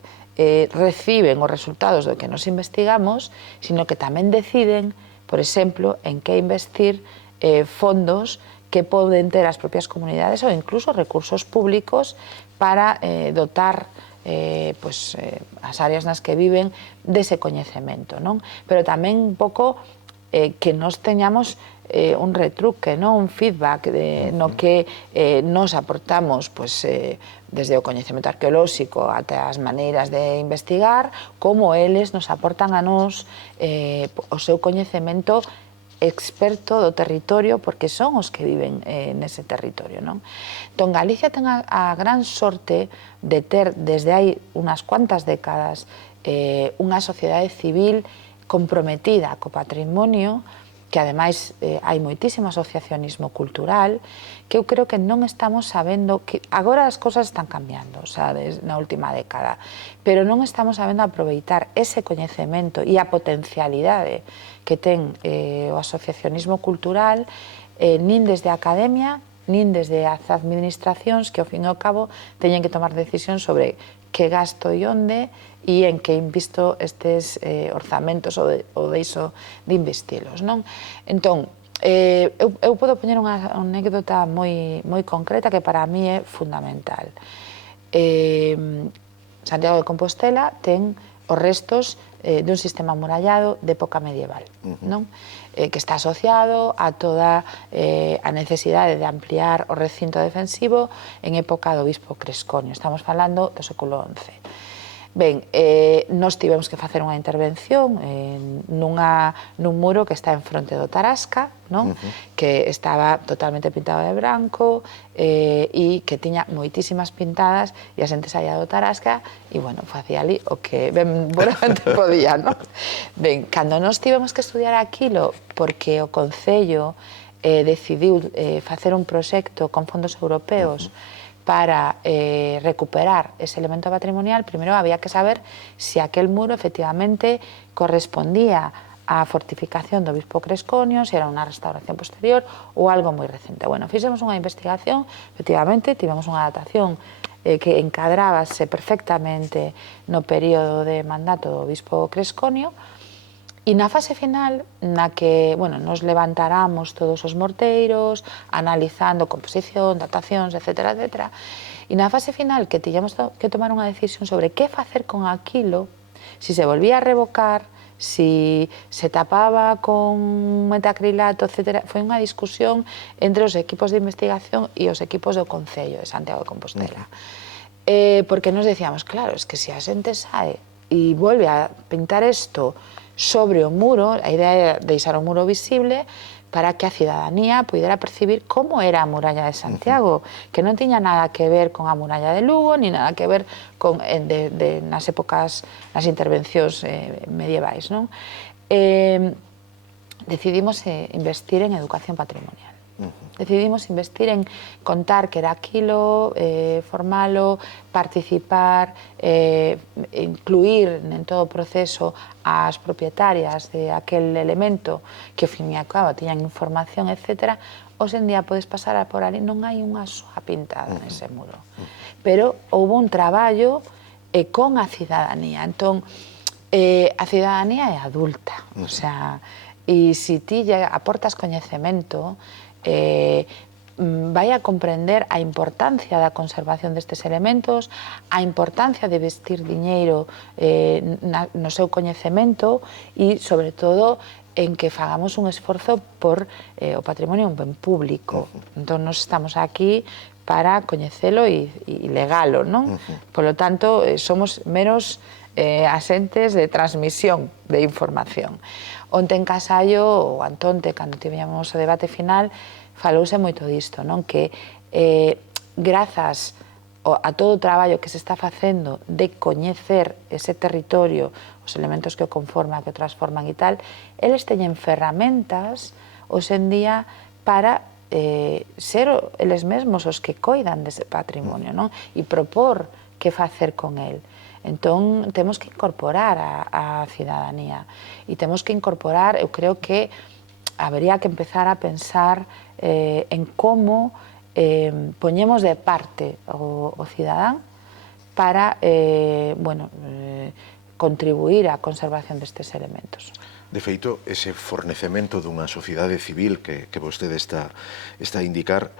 reciben os resultados do que nos investigamos, sino que tamén deciden, por exemplo, en que investir fondos que poden ter as propias comunidades ou incluso recursos públicos para dotar as áreas nas que viven dese coñecemento, non? Pero tamén un pouco que nos teñamos un retruque, un feedback no que nos aportamos desde o coñecemento arqueolóxico até as maneiras de investigar, como eles nos aportan a nos o seu coñecemento experto do territorio, porque son os que viven nese territorio. Entón, Galicia ten a gran sorte de ter, desde hai unhas cuantas décadas, unha sociedade civil comprometida co patrimonio, que ademais hai moitísimo asociacionismo cultural, que eu creo que non estamos sabendo, que agora as cosas están cambiando, sabes, na última década, pero non estamos sabendo aproveitar ese coñecemento e a potencialidade que ten o asociacionismo cultural, nin desde a academia, nin desde as administracións que, ao fin e ao cabo, teñen que tomar decisións sobre que gasto e onde, e en que invisto estes orzamentos ou deixo de investilos, non? Entón, eu podo poñer unha anécdota moi concreta que para mí é fundamental. Santiago de Compostela ten os restos dun sistema amurallado de época medieval, non? Que está asociado a toda a necesidade de ampliar o recinto defensivo en época do bispo Cresconio. Estamos falando do século XI. Ben, nós tivemos que facer unha intervención nun muro que está en fronte do Tarasca, que estaba totalmente pintado de branco e que tiña moitísimas pintadas, e a xente saía do Tarasca e, bueno, facía ali o que ben bonamente podía, non? Ben, cando nós tivemos que estudiar aquilo, porque o Concello decidiu facer un proxecto con fondos europeos para recuperar ese elemento patrimonial, primeiro había que saber se aquel muro efectivamente correspondía á fortificación do bispo Cresconio, se era unha restauración posterior ou algo moi recente. Bueno, fixemos unha investigación, efectivamente, tivemos unha datación que encadrábase perfectamente no período de mandato do bispo Cresconio, e na fase final, na que, bueno, nos levantáramos todos os morteiros, analizando composición, datacións, etcétera, etcétera, e na fase final que tiñamos que tomar unha decisión sobre que facer con aquilo, si se volvía a revocar, si se tapaba con metacrilato, etcétera, foi unha discusión entre os equipos de investigación e os equipos do Concello de Santiago de Compostela. Porque nos decíamos, claro, es que se a xente sae e volve a pintar isto sobre o muro, a idea é deixar o muro visible para que a cidadanía pudera percibir como era a muralla de Santiago, que non tiña nada que ver con a muralla de Lugo, ni nada que ver con nas épocas, nas intervencións medievais, non? Decidimos investir en educación patrimonial. Decidimos investir en contar que era aquilo, formalo, participar, incluir en todo o proceso as propietarias de aquel elemento que, ao fin e ao cabo, tiñan información, etc. Hoxe en día podes pasar por ali, non hai unha soa pintada nese muro. Pero houve un traballo con a cidadanía. Entón, a cidadanía é adulta, o sea, e se ti aportas coñecemento, vai a comprender a importancia da conservación destes elementos, a importancia de vestir diñeiro no seu coñecemento e, sobre todo, en que fagamos un esforzo por o patrimonio un ben público. Entón, nos estamos aquí para coñecelo e legalo, non? Polo tanto, somos meros asentes de transmisión de información. Onte en Casallo, o Antonte, cando tivemos o debate final, falouse moito disto, non? Que grazas a todo o traballo que se está facendo de coñecer ese territorio, os elementos que o conforman, que o transforman e tal, eles teñen ferramentas hoxe en día para ser eles mesmos os que coidan dese patrimonio, non? E propor que facer con el. Entón, temos que incorporar a cidadanía e temos que incorporar, eu creo que habería que empezar a pensar en como poñemos de parte o cidadán para contribuir á conservación destes elementos. De feito, ese fornecemento dunha sociedade civil que vostede está a indicar,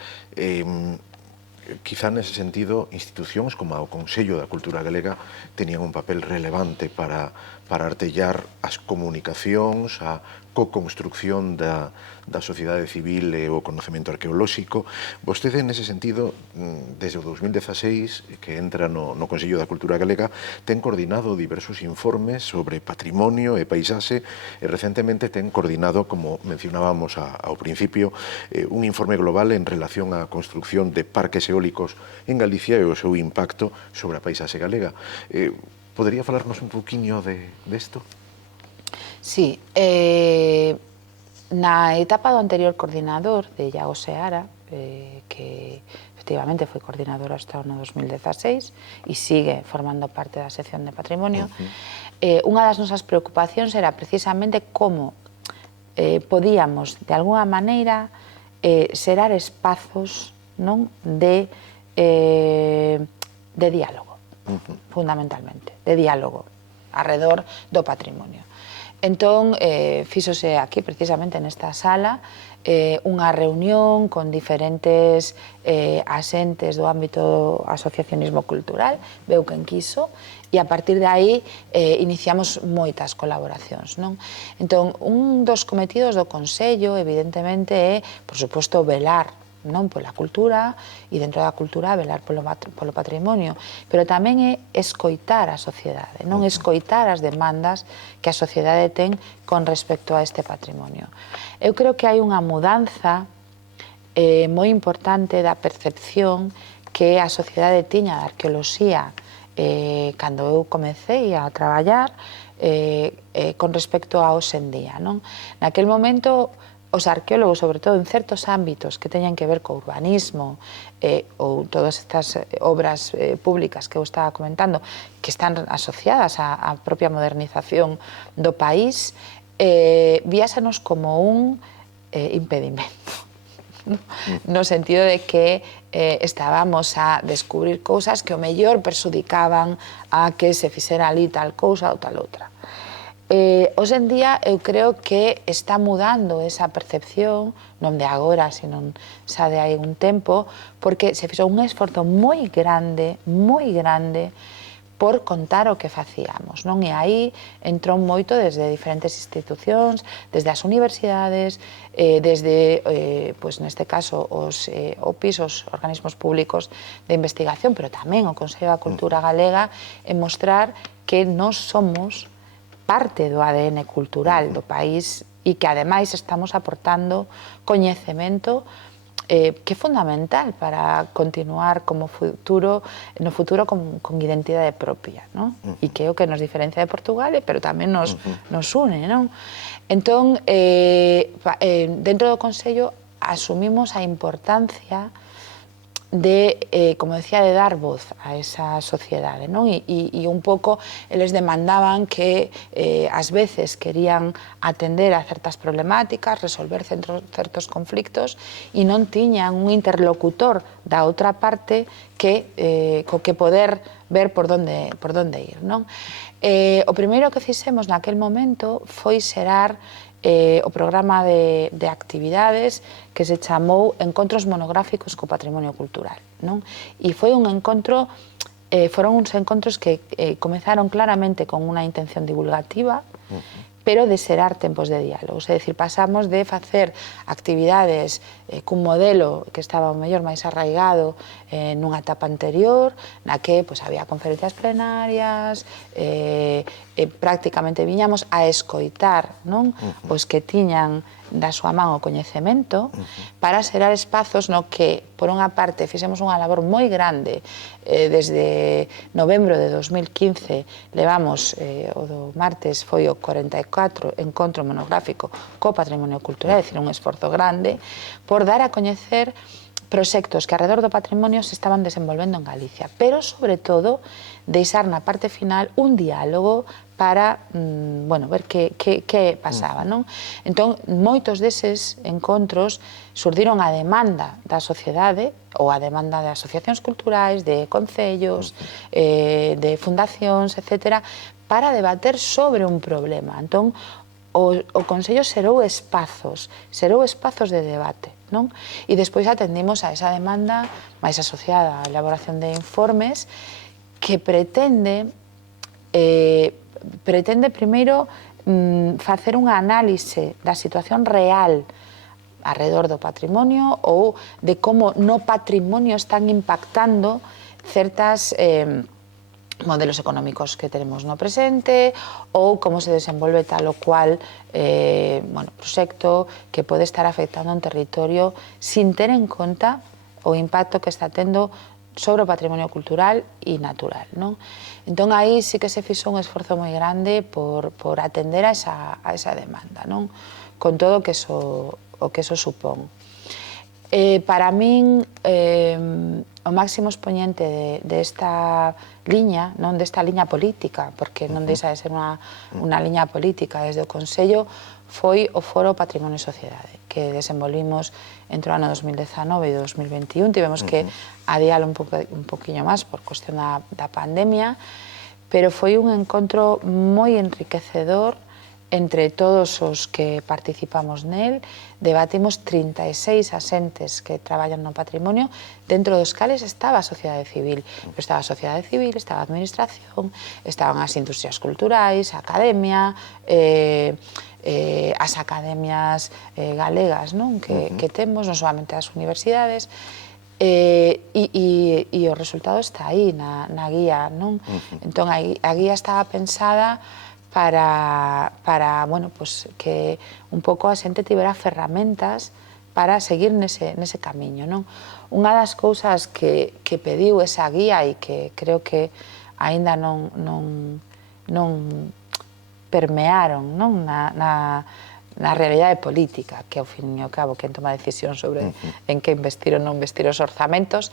quizá nese sentido, institucións como o Consello da Cultura Galega tenían un papel relevante para artellar as comunicacións, a co-construcción da sociedade civil e o conocemento arqueolóxico. Vostede, nese sentido, desde o 2016, que entra no Consello da Cultura Galega, ten coordinado diversos informes sobre patrimonio e paisaxe e recentemente ten coordinado, como mencionábamos ao principio, un informe global en relación á construcción de parques eólicos en Galicia e o seu impacto sobre a paisaxe galega. Podería falarnos un poquinho desto? Sí, na etapa do anterior coordinador, de Iago Seara, que efectivamente foi coordinador hasta o ano 2016 e sigue formando parte da sección de patrimonio, unha das nosas preocupacións era precisamente como podíamos, de alguna maneira, xerar espazos de diálogo, fundamentalmente, de diálogo arredor do patrimonio. Entón, fíxose aquí, precisamente nesta sala, unha reunión con diferentes asentes do ámbito asociacionismo cultural, veu quen quiso, e a partir de aí iniciamos moitas colaboracións. Entón, un dos cometidos do Consello, evidentemente, é, por suposto, velar pola cultura e dentro da cultura velar polo patrimonio, pero tamén é escoitar a sociedade, escoitar as demandas que a sociedade ten con respecto a este patrimonio. Eu creo que hai unha mudanza moi importante da percepción que a sociedade tiña da arqueoloxía cando eu comecei a traballar con respecto a hoxe en día. Naquel momento, os arqueólogos, sobre todo en certos ámbitos que teñen que ver co urbanismo ou todas estas obras públicas que eu estaba comentando, que están asociadas á propia modernización do país, víasenos como un impedimento, no sentido de que estábamos a descubrir cousas que o mellor perxudicaban a que se fixera ali tal cousa ou tal outra. Hoxe en día eu creo que está mudando esa percepción, non de agora, sino xa de hai un tempo, porque se fixou un esforzo moi grande, por contar o que facíamos, E aí entrou moito desde diferentes institucións, desde as universidades, desde, neste caso, os OPIs, os organismos públicos de investigación, pero tamén o Consello da Cultura Galega, en mostrar que nós somos parte do ADN cultural do país e que, ademais, estamos aportando coñecemento que é fundamental para continuar no futuro con identidade propia, e que é o que nos diferencia de Portugal, pero tamén nos une. Entón, dentro do Consello asumimos a importancia de, como decía, de dar voz a esa sociedade, e un pouco eles demandaban que ás veces querían atender a certas problemáticas, resolver certos conflictos e non tiñan un interlocutor da outra parte co que poder ver por onde ir. O primeiro que fixemos naquel momento foi xerar o programa de actividades que se chamou Encontros Monográficos co Patrimonio Cultural. E foi un encontro, foron uns encontros que comezaron claramente con unha intención divulgativa, pero de xerar tempos de diálogo. É dicir, pasamos de facer actividades cun modelo que estaba o mellor máis arraigado nunha etapa anterior, na que había conferencias plenarias, prácticamente viñamos a escoitar os que tiñan da súa man o coñecemento para xerar espazos no que, por unha parte, fixemos unha labor moi grande desde novembro de 2015, levamos, o do martes foi o 44 encontro monográfico co patrimonio cultural, é dicir, un esforzo grande, por dar a coñecer proxectos que arredor do patrimonio se estaban desenvolvendo en Galicia, pero, sobre todo, deixar na parte final un diálogo para ver que pasaba. Entón, moitos deses encontros surdiron a demanda da sociedade ou a demanda de asociacións culturais, de concellos, de fundacións, etc., para debater sobre un problema. Entón, o Consello xerou espazos de debate, non? E despois atendimos a esa demanda máis asociada á elaboración de informes que pretende primeiro facer unha análise da situación real arredor do patrimonio ou de como no patrimonio están impactando certas modelos económicos que tenemos no presente ou como se desenvolve tal ou cual proxecto que pode estar afectando un territorio sin ter en conta o impacto que está tendo sobre o patrimonio cultural e natural, non? Entón, aí sí que se fixo un esforzo moi grande por atender a esa demanda, non? Con todo o que eso supón. Para min, o máximo expoñente desta liña, non desta liña política, porque non deixa de ser unha liña política desde o Consello, foi o Foro Patrimonio e Sociedade, que desenvolvimos entre o ano 2019 e 2021. Tivemos que adialo un poquinho máis por cuestión da pandemia, pero foi un encontro moi enriquecedor entre todos os que participamos nel. Debatimos 36 asentes que traballan no patrimonio, dentro dos cales estaba a sociedade civil. Estaba a sociedade civil, estaba a administración, estaban as industrias culturais, a academia, as academias galegas, non? Que temos, non solamente as universidades, e o resultado está aí na guía, non? Entón, a guía estaba pensada para que un pouco a xente tivera ferramentas para seguir nese camiño, non? Unha das cousas que pediu esa guía e que creo que aínda non permearon, non, na realidade política, que ao fin e ao cabo quen toma decisión sobre en que investir ou non investir os orzamentos,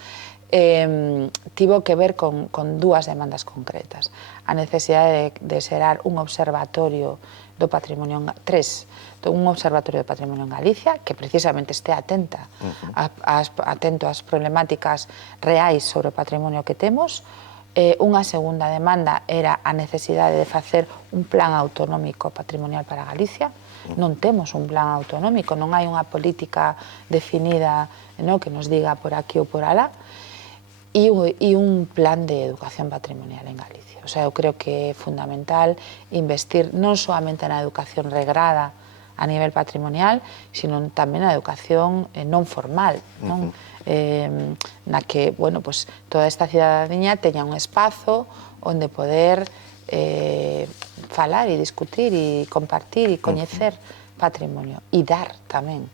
tivo que ver con dúas demandas concretas. A necesidade de xerar un observatorio do patrimonio, un observatorio do patrimonio en Galicia, que precisamente este atento ás problemáticas reais sobre o patrimonio que temos. Unha segunda demanda era a necesidade de facer un plan autonómico patrimonial para Galicia. Non temos un plan autonómico, non hai unha política definida que nos diga por aquí ou por alá, e un plan de educación patrimonial en Galicia. O sea, eu creo que é fundamental investir non solamente na educación regrada a nivel patrimonial, sino tamén na educación non formal, non? Na que, bueno, pues, toda esta cidadanía teña un espazo onde poder falar e discutir e compartir e coñecer patrimonio e dar tamén.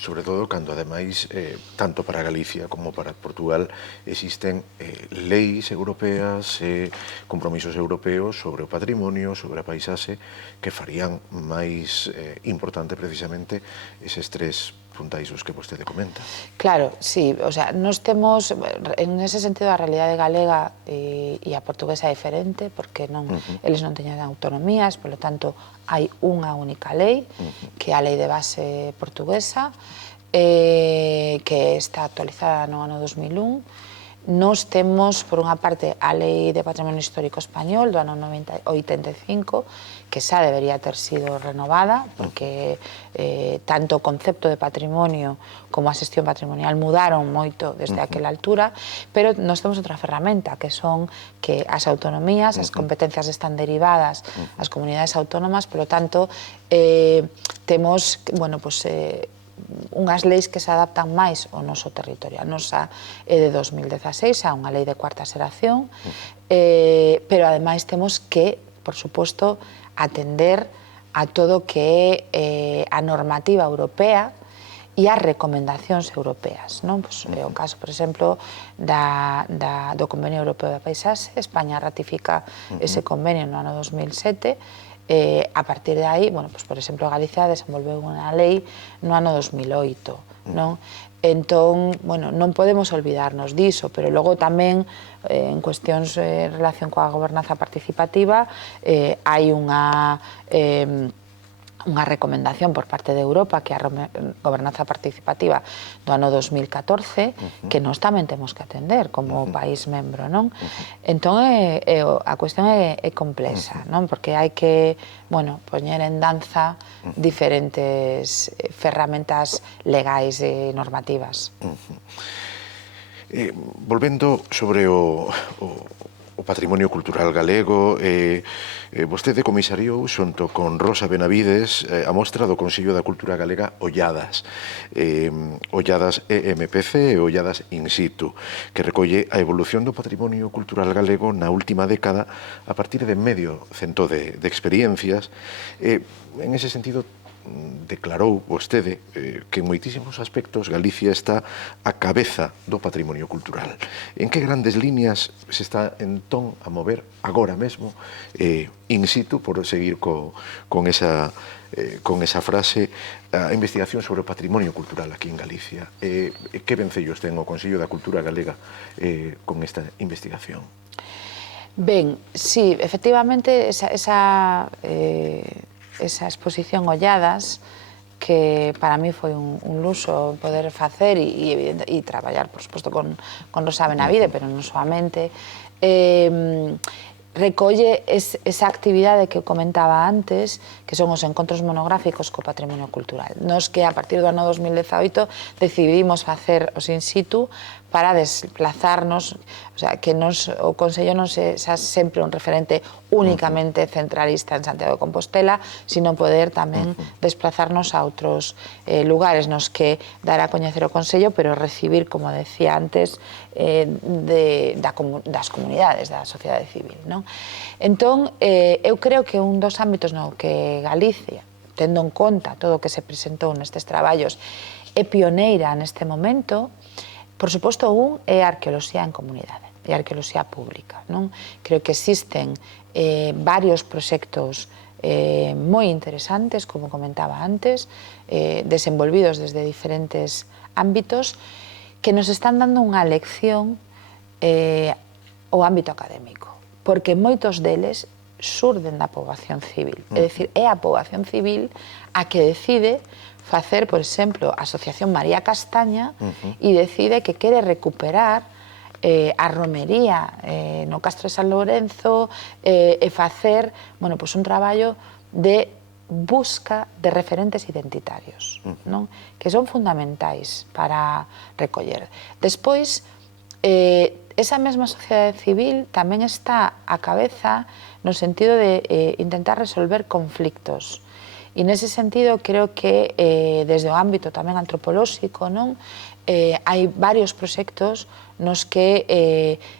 Sobre todo cando, ademais, tanto para Galicia como para Portugal existen leis europeas e compromisos europeos sobre o patrimonio, sobre a paisaxe, que farían máis importante precisamente eses tres puntais os que vostede comenta. Claro, sí, o sea, nos temos, en ese sentido, a realidade galega e a portuguesa é diferente, porque eles non teñen autonomías, polo tanto, hai unha única lei, que é a lei de base portuguesa, que está actualizada no ano 2001. Nos temos, por unha parte, a Lei de Patrimonio Histórico Español do ano 85, que xa debería ter sido renovada, porque tanto o concepto de patrimonio como a xestión patrimonial mudaron moito desde aquela altura, pero nos temos outra ferramenta, que son que as autonomías, as competencias están derivadas ás comunidades autónomas, polo tanto, temos, bueno, pues, unhas leis que se adaptan máis ao noso territorio. A nosa é de 2016, a unha lei de cuarta xeración, pero ademais temos que, por suposto, atender a todo que é a normativa europea e as recomendacións europeas, non? Pois, é o caso, por exemplo, do Convenio Europeo da Paisaxe. España ratifica ese convenio no ano 2007. A partir de aí, bueno, pues, por exemplo, Galicia desenvolveu unha lei no ano 2008, non? Entón, bueno, non podemos olvidarnos diso, pero logo tamén en cuestións en relación coa gobernanza participativa hai unha unha recomendación por parte de Europa, que é a gobernanza participativa do ano 2014, que nós tamén temos que atender como país membro, non? Entón, a cuestión é complexa, non? Porque hai que, bueno, poñer en danza diferentes ferramentas legais e normativas. Volvendo sobre o patrimonio cultural galego, vostede comisariou xunto con Rosa Benavides a mostra do Consello da Cultura Galega Olladas, Olladas EMPC e Olladas in situ, que recolle a evolución do patrimonio cultural galego na última década a partir de medio cento de experiencias. En ese sentido, declarou vostede que en moitísimos aspectos Galicia está a cabeza do patrimonio cultural. En que grandes líneas se está entón a mover agora mesmo in situ, por seguir con esa frase, a investigación sobre o patrimonio cultural aquí en Galicia? Que vencellos ten o Consello da Cultura Galega con esta investigación? Ben, sí, efectivamente, esa exposición Olladas, que para mí foi un luxo poder facer e traballar, por suposto, con Rosa Benavide, pero non soamente, recolle esa actividade que comentaba antes, que son os encontros monográficos co patrimonio cultural. Nos que a partir do ano 2018 decidimos facer os in situ para desplazarnos, o sea, que o Consello non xa sempre un referente únicamente centralista en Santiago de Compostela, sino poder tamén desplazarnos a outros lugares nos que dar a coñecer o Consello, pero recibir, como decía antes, das comunidades, da sociedade civil, non? Entón, eu creo que un dos ámbitos no que Galicia, tendo en conta todo o que se presentou nestes traballos, é pioneira neste momento. Por suposto, un é a arqueoloxía en comunidade, e a arqueoloxía pública, non? Creo que existen varios proxectos moi interesantes, como comentaba antes, desenvolvidos desde diferentes ámbitos, que nos están dando unha lección ao ámbito académico, porque moitos deles surden da poboación civil, é dicir, é a poboación civil a que decide facer, por exemplo, a Asociación María Castaña e decide que quere recuperar a romería no Castro de San Lorenzo e facer, bueno, pois un traballo de busca de referentes identitarios, non? Que son fundamentais para recoller. Despois, esa mesma sociedade civil tamén está á cabeza no sentido de intentar resolver conflictos. E nese sentido creo que desde o ámbito tamén antropolóxico, non, hai varios proxectos nos que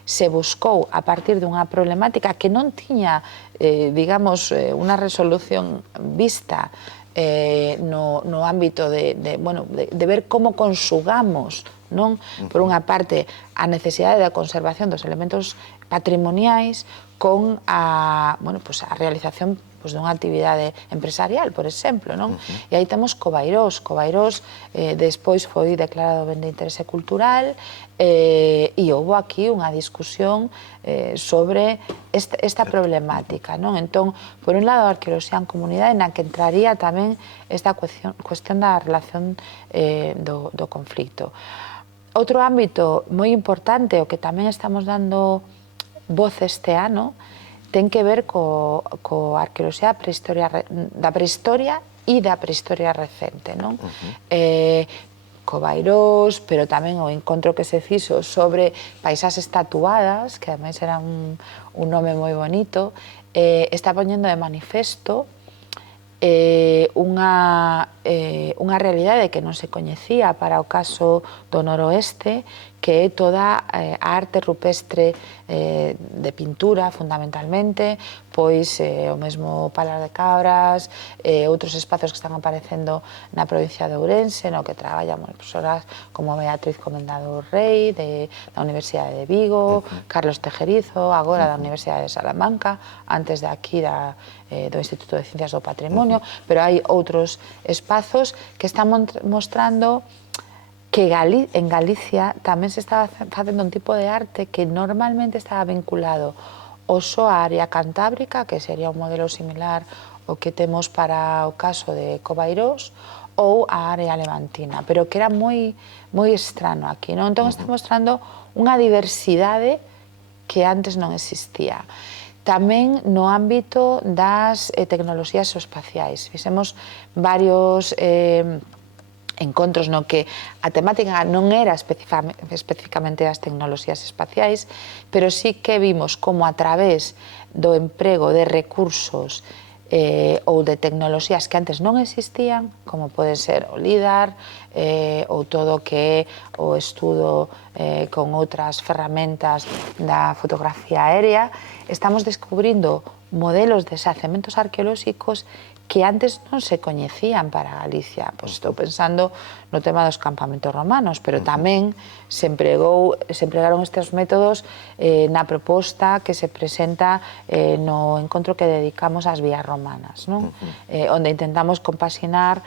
se buscou a partir dunha problemática que non tiña, digamos, unha resolución vista no ámbito de ver como consugamos, non, por unha parte, a necesidade da conservación dos elementos patrimoniais con a realización dunha actividade empresarial, por exemplo, non? E aí temos Covairós. Covairós despois foi declarado ben de interese cultural e houve aquí unha discusión sobre esta problemática, non? Entón, por un lado, a arqueoloxía en comunidade, na que entraría tamén esta cuestión da relación do conflicto. Outro ámbito moi importante, o que tamén estamos dando voz este ano, ten que ver co arqueoloxía da prehistoria e da prehistoria recente, non? Covairós, pero tamén o encontro que se fixo sobre paisaxes tatuadas, que ademais era un nome moi bonito, está poñendo de manifesto unha realidade que non se coñecía para o caso do noroeste, que é toda a arte rupestre de pintura, fundamentalmente, pois o mesmo Palas de Cabras, outros espazos que están aparecendo na provincia de Ourense, no que traballan profesoras como Beatriz Comendador Rei, da Universidade de Vigo, Carlos Tejerizo, agora da Universidade de Salamanca, antes de aquí do Instituto de Ciencias do Patrimonio, pero hai outros espazos que están mostrando que en Galicia tamén se estaba facendo un tipo de arte que normalmente estaba vinculado ou só á área cantábrica, que sería un modelo similar o que temos para o caso de Covairós ou a área levantina, pero que era moi estrano aquí, non? Entón está mostrando unha diversidade que antes non existía. Tamén no ámbito das tecnoloxías espaciais. Fixemos varios encontros no que a temática non era especificamente as tecnoloxías espaciais, pero sí que vimos como a través do emprego de recursos ou de tecnoloxías que antes non existían, como pode ser o LIDAR ou todo o que é o estudo con outras ferramentas da fotografía aérea, estamos descubrindo modelos de xacementos arqueolóxicos que antes non se coñecían para Galicia. Pois estou pensando no tema dos campamentos romanos, pero tamén se empregaron estes métodos na proposta que se presenta no encontro que dedicamos ás vías romanas, non? Onde intentamos compaxinar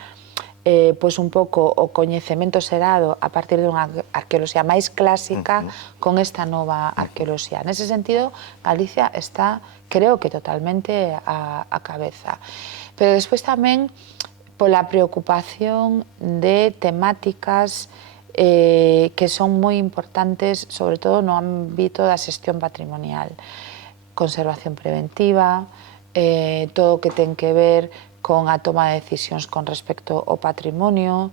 pois un pouco o coñecemento xerado a partir dunha arqueoloxía máis clásica con esta nova arqueoloxía. Nese sentido, Galicia está, creo que totalmente a cabeza. Pero despois tamén pola preocupación de temáticas que son moi importantes, sobre todo no ámbito da xestión patrimonial. Conservación preventiva, todo o que ten que ver con a toma de decisións con respecto ao patrimonio,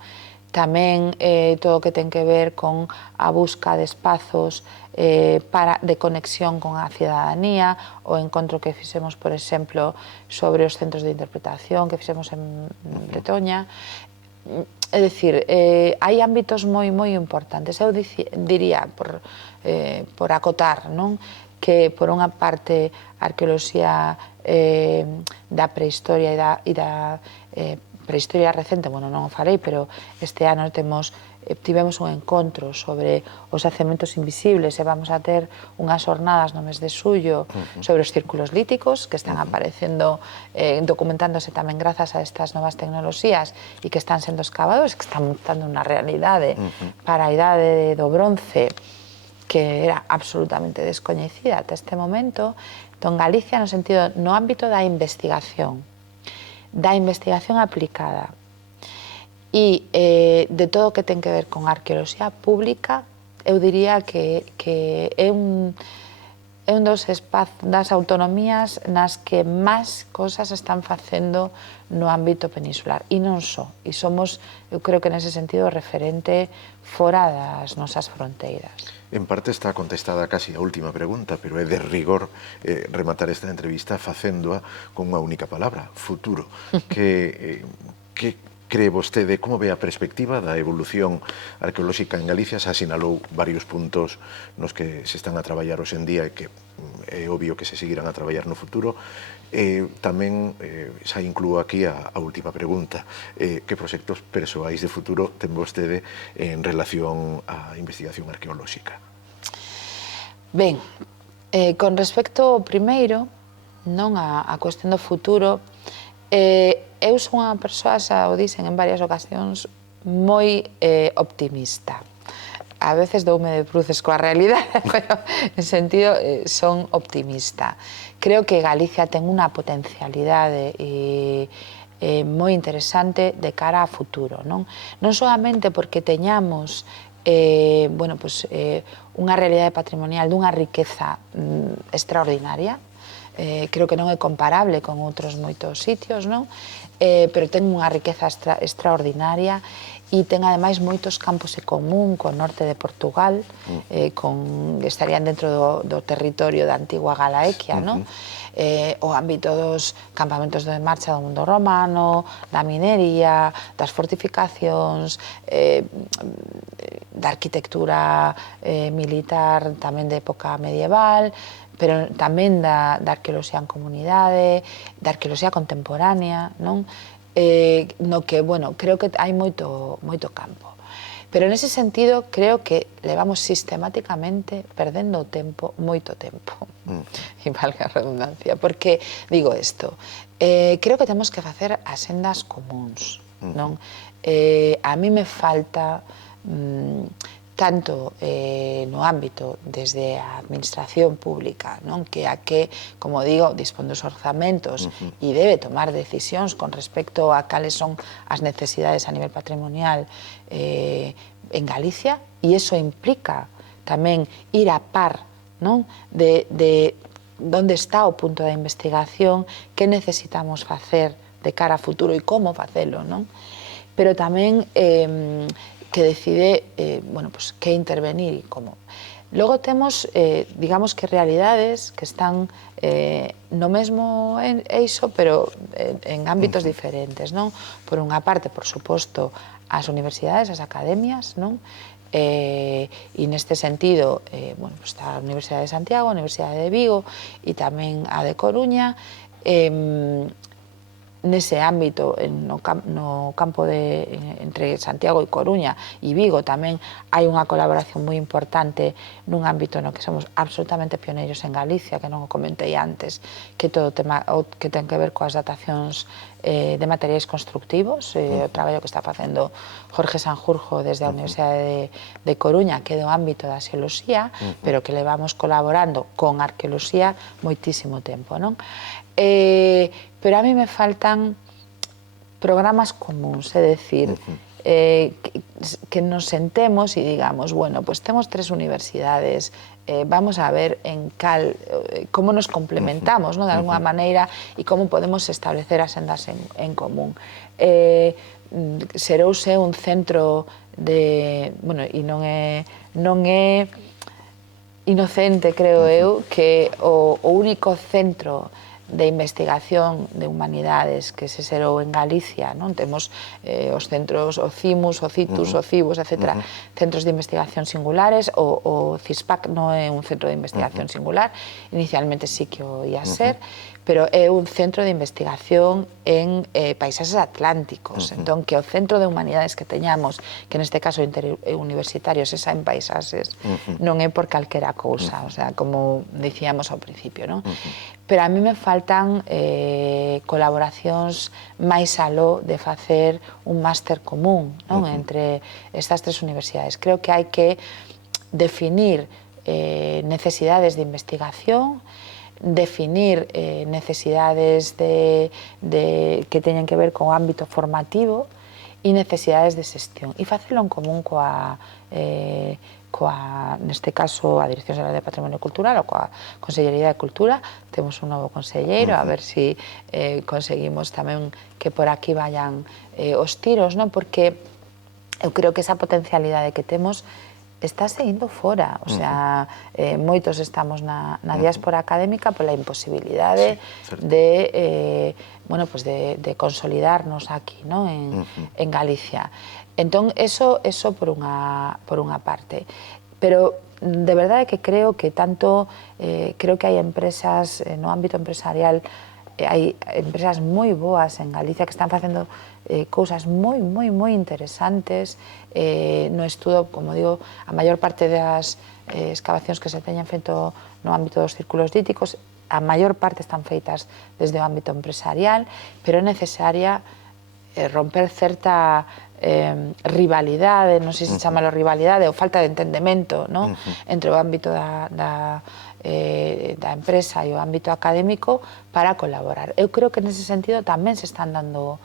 tamén todo o que ten que ver con a busca de espazos de conexión con a cidadanía, o encontro que fixemos, por exemplo, sobre os centros de interpretación que fixemos en Bretoña. É dicir, hai ámbitos moi importantes. Eu diría, por acotar, non, que por unha parte a arqueoloxía da prehistoria e da prehistoria recente, bueno, non o farei, pero este ano tivemos un encontro sobre os xacementos invisibles e vamos a ter unhas jornadas no mes de xullo sobre os círculos líticos que están aparecendo, documentándose tamén grazas a estas novas tecnoloxías e que están sendo escavados, que están mostrando unha realidade para a idade do bronce que era absolutamente descoñecida ata este momento. Entón, Galicia, no ámbito da investigación aplicada e de todo o que ten que ver con arqueoloxía pública, eu diría que é un das autonomías nas que máis cosas están facendo no ámbito peninsular. E non só. E somos, eu creo que nese sentido, referente fora das nosas fronteiras. En parte está contestada casi a última pregunta, pero é de rigor rematar esta entrevista facéndoa con unha única palabra, futuro. Que cree vostede, como ve a perspectiva da evolución arqueolóxica en Galicia? Se asinalou varios puntos nos que se están a traballar hoxe en día e que é obvio que se seguirán a traballar no futuro. Tamén xa inclúo aquí a última pregunta. Que proxectos persoais de futuro ten vostede en relación á investigación arqueolóxica? Ben, con respecto ao primeiro, non a cuestión do futuro, eu sou unha persoa, xa o dixen en varias ocasións, moi optimista. A veces doume de bruces coa realidade, pero en sentido son optimista. Creo que Galicia ten unha potencialidade moi interesante de cara a futuro, non solamente porque teñamos unha realidade patrimonial dunha riqueza extraordinaria, creo que non é comparable con outros moitos sitios, non? Pero ten unha riqueza extraordinaria e ten ademais moitos campos en común co norte de Portugal, estarían dentro do territorio da antigua Galaequia, non? O ámbito dos campamentos de marcha do mundo romano, da minería, das fortificacións, da arquitectura militar tamén de época medieval, pero tamén da arqueoloxía en comunidade, da arqueoloxía contemporánea, non? No que, bueno, creo que hai moito campo. Pero nese sentido, creo que levamos sistemáticamente perdendo o tempo, moito tempo, e valga a redundancia, porque, digo isto, creo que temos que facer as sendas comuns, non? A mí me falta tanto no ámbito desde a administración pública, non? Que a que, como digo, dispón dos orzamentos e debe tomar decisións con respecto a cales son as necesidades a nivel patrimonial en Galicia, e iso implica tamén ir a par, non? De onde está o punto da investigación, que necesitamos facer de cara a futuro e como facelo, non? Pero tamén que decide, bueno, pues, que intervenir e como. Logo temos, digamos que realidades que están no mesmo eixo, pero en ámbitos diferentes, non? Por unha parte, por suposto, as universidades, as academias, non? E neste sentido, bueno, pues, está a Universidade de Santiago, a Universidade de Vigo e tamén a de Coruña. Nese ámbito, no campo entre Santiago e Coruña e Vigo tamén hai unha colaboración moi importante nun ámbito no que somos absolutamente pioneiros en Galicia, que non o comentei antes, que todo o tema que ten que ver coas datacións de materiais constructivos, o traballo que está facendo Jorge Sanjurjo desde a Universidade de Coruña, que é do ámbito da xeoloxía, pero que levamos colaborando con arqueoloxía moitísimo tempo, non? Pero a mí me faltan programas comuns, é dicir, que nos sentemos e digamos, bueno, pues temos 3 universidades, vamos a ver en como nos complementamos, de alguna maneira, e como podemos establecer as sendas en común. Serouse un centro de, bueno, e non é inocente, creo eu, que o único centro de investigación de humanidades que se xerou en Galicia, non? Temos os centros, o CIMUS, o CITUS, o CIBUS, etc., centros de investigación singulares. O CISPAC non é un centro de investigación singular, inicialmente sí que o ia ser, pero é un centro de investigación en paisaxes atlánticos. Entón, que o centro de humanidades que teñamos, que neste caso universitarios, esa en paisaxes, non é por calquera cousa, o sea, como dicíamos ao principio, non? Pero a mí me faltan colaboracións máis aló de facer un máster común, non? Entre estas 3 universidades. Creo que hai que definir necesidades de investigación, definir necesidades que teñen que ver co ámbito formativo e necesidades de xestión, e facelo en común neste caso, a Dirección Xeral de Patrimonio Cultural ou coa Consellería de Cultura. Temos un novo conselleiro, a ver se conseguimos tamén que por aquí vayan os tiros, non? Porque eu creo que esa potencialidade que temos está indo fora, o sea, moitos estamos na diáspora académica pola imposibilidade de consolidarnos aquí, en Galicia. Entón, eso por unha parte. Pero de verdade que creo que creo que hai empresas no ámbito empresarial, hai empresas moi boas en Galicia que están facendo cousas moi interesantes. No estudo, como digo, a maior parte das excavacións que se teñen feito no ámbito dos círculos líticos, a maior parte están feitas desde o ámbito empresarial, pero é necesaria romper certa rivalidade, non sei se chamalo rivalidade ou falta de entendemento, entre o ámbito da empresa e o ámbito académico para colaborar. Eu creo que nese sentido tamén se están dando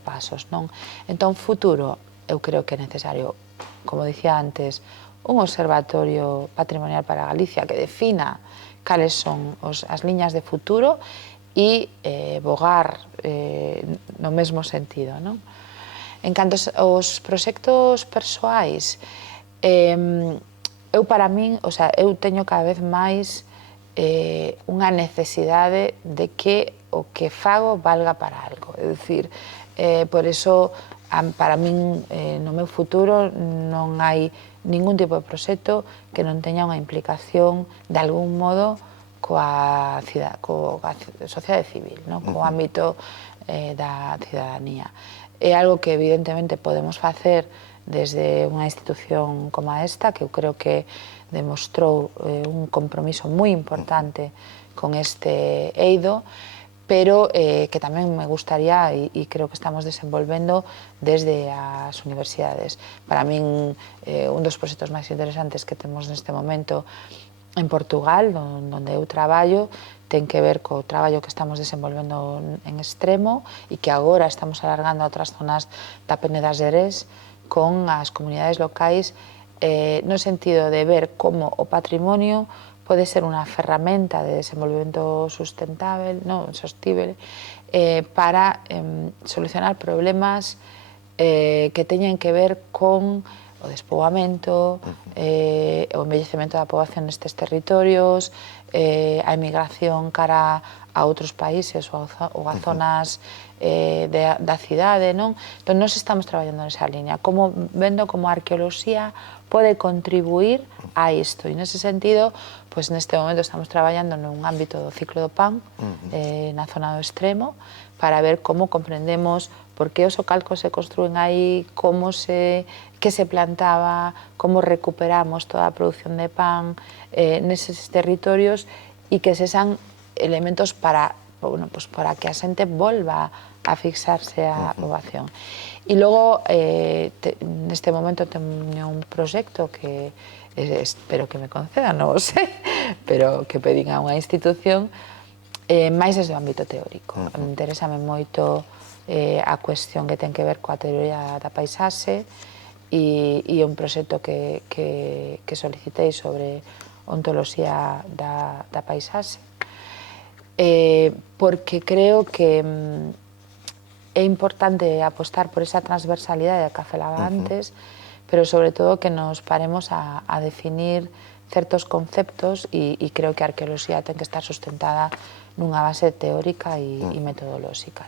pasos, non? Entón, futuro, eu creo que é necesario, como dicía antes, un observatorio patrimonial para Galicia que defina cales son as liñas de futuro e bogar no mesmo sentido, non? En canto aos proxectos persoais, eu para min, o sea, eu teño cada vez máis unha necesidade de que o que fago valga para algo. É dicir, por eso, para min, no meu futuro, non hai ningún tipo de proxecto que non teña unha implicación, de algún modo, coa sociedade civil, co ámbito da cidadanía. É algo que evidentemente podemos facer desde unha institución como esta, que eu creo que demostrou un compromiso moi importante con este eido, pero que tamén me gustaría e creo que estamos desenvolvendo desde as universidades. Para min, un dos proxectos máis interesantes que temos neste momento en Portugal, onde eu traballo, ten que ver co traballo que estamos desenvolvendo en Extremo e que agora estamos alargando a outras zonas da Peneda Xerés con as comunidades locais no sentido de ver como o patrimonio pode ser unha ferramenta de desenvolvemento sustentável, sostible, para solucionar problemas que teñen que ver con o despoboamento, o envellecemento da poboación nestes territorios, a emigración cara a outros países ou a zonas da cidade, non? Entón, nós estamos traballando nesa línea, vendo como a arqueoloxía pode contribuir a isto, e nese sentido, pois neste momento estamos traballando nun ámbito do ciclo do pan, na zona do Extremo, para ver como comprendemos por que os ocalcos se construen aí, que se plantaba, como recuperamos toda a produción de pan neses territorios e que sean elementos para que a xente volva a fixarse a poboación. E logo, neste momento, teño un proxecto que espero que me concedan, non o sei, pero que pedín a unha institución máis desde o ámbito teórico. Interésame moito a cuestión que ten que ver coa teoría da paisaxe e un proxecto que solicitei sobre ontoloxía da paisaxe, porque creo que é importante apostar por esa transversalidade que falaba antes, pero sobre todo que nos paremos a definir certos conceptos e creo que a arqueoloxía ten que estar sustentada nunha base teórica e metodolóxica.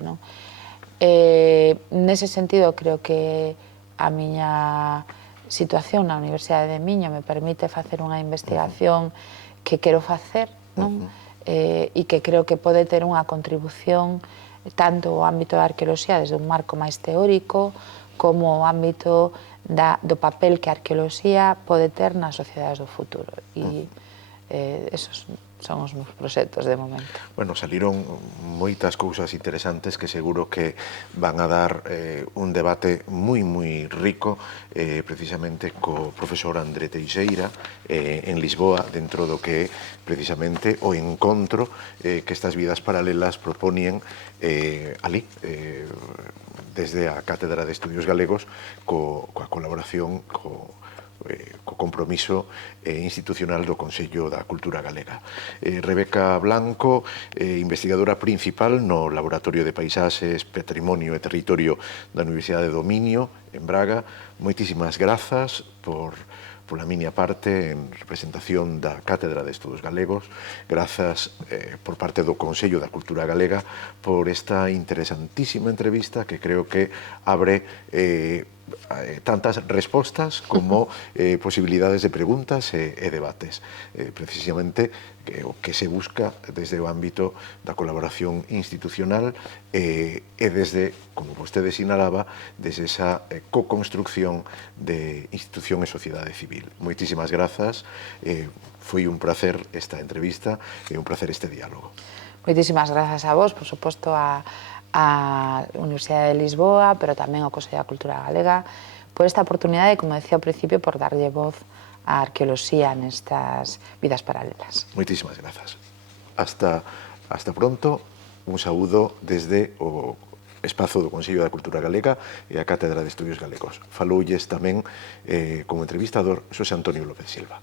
Nese sentido, creo que a miña situación na Universidade de Miño me permite facer unha investigación que quero facer, e que creo que pode ter unha contribución tanto o ámbito da arqueoloxía desde un marco máis teórico como o ámbito do papel que a arqueoloxía pode ter nas sociedades do futuro. E esos son os meus proxectos de momento. Bueno, saliron moitas cousas interesantes que seguro que van a dar un debate moi rico precisamente co profesor André Teixeira en Lisboa, dentro do que é precisamente o encontro que estas vidas paralelas proponían ali, desde a Cátedra de Estudios Galegos, coa colaboración co compromiso institucional do Consello da Cultura Galega. Rebeca Blanco, investigadora principal no Laboratorio de Paisaxes, Patrimonio e Territorio da Universidade do Minho, en Braga. Moitísimas grazas pola miña parte en representación da Cátedra de Estudos Galegos, grazas por parte do Consello da Cultura Galega por esta interesantísima entrevista que creo que abre tantas respostas como posibilidades de preguntas e debates. Precisamente o que se busca desde o ámbito da colaboración institucional e desde, como vostede sinalaba, desde esa co-construcción de institución e sociedade civil. Moitísimas grazas, foi un placer esta entrevista e un placer este diálogo. Moitísimas grazas a vos, por suposto, a Universidade de Lisboa, pero tamén ao Consello da Cultura Galega, por esta oportunidade, como decía ao principio, por darlle voz á arqueoloxía nestas vidas paralelas. Moitísimas grazas. Hasta pronto, un saúdo desde o espazo do Consello da Cultura Galega e a Cátedra de Estudios Galegos. Faloulles tamén como entrevistador Xosé Antonio López Silva.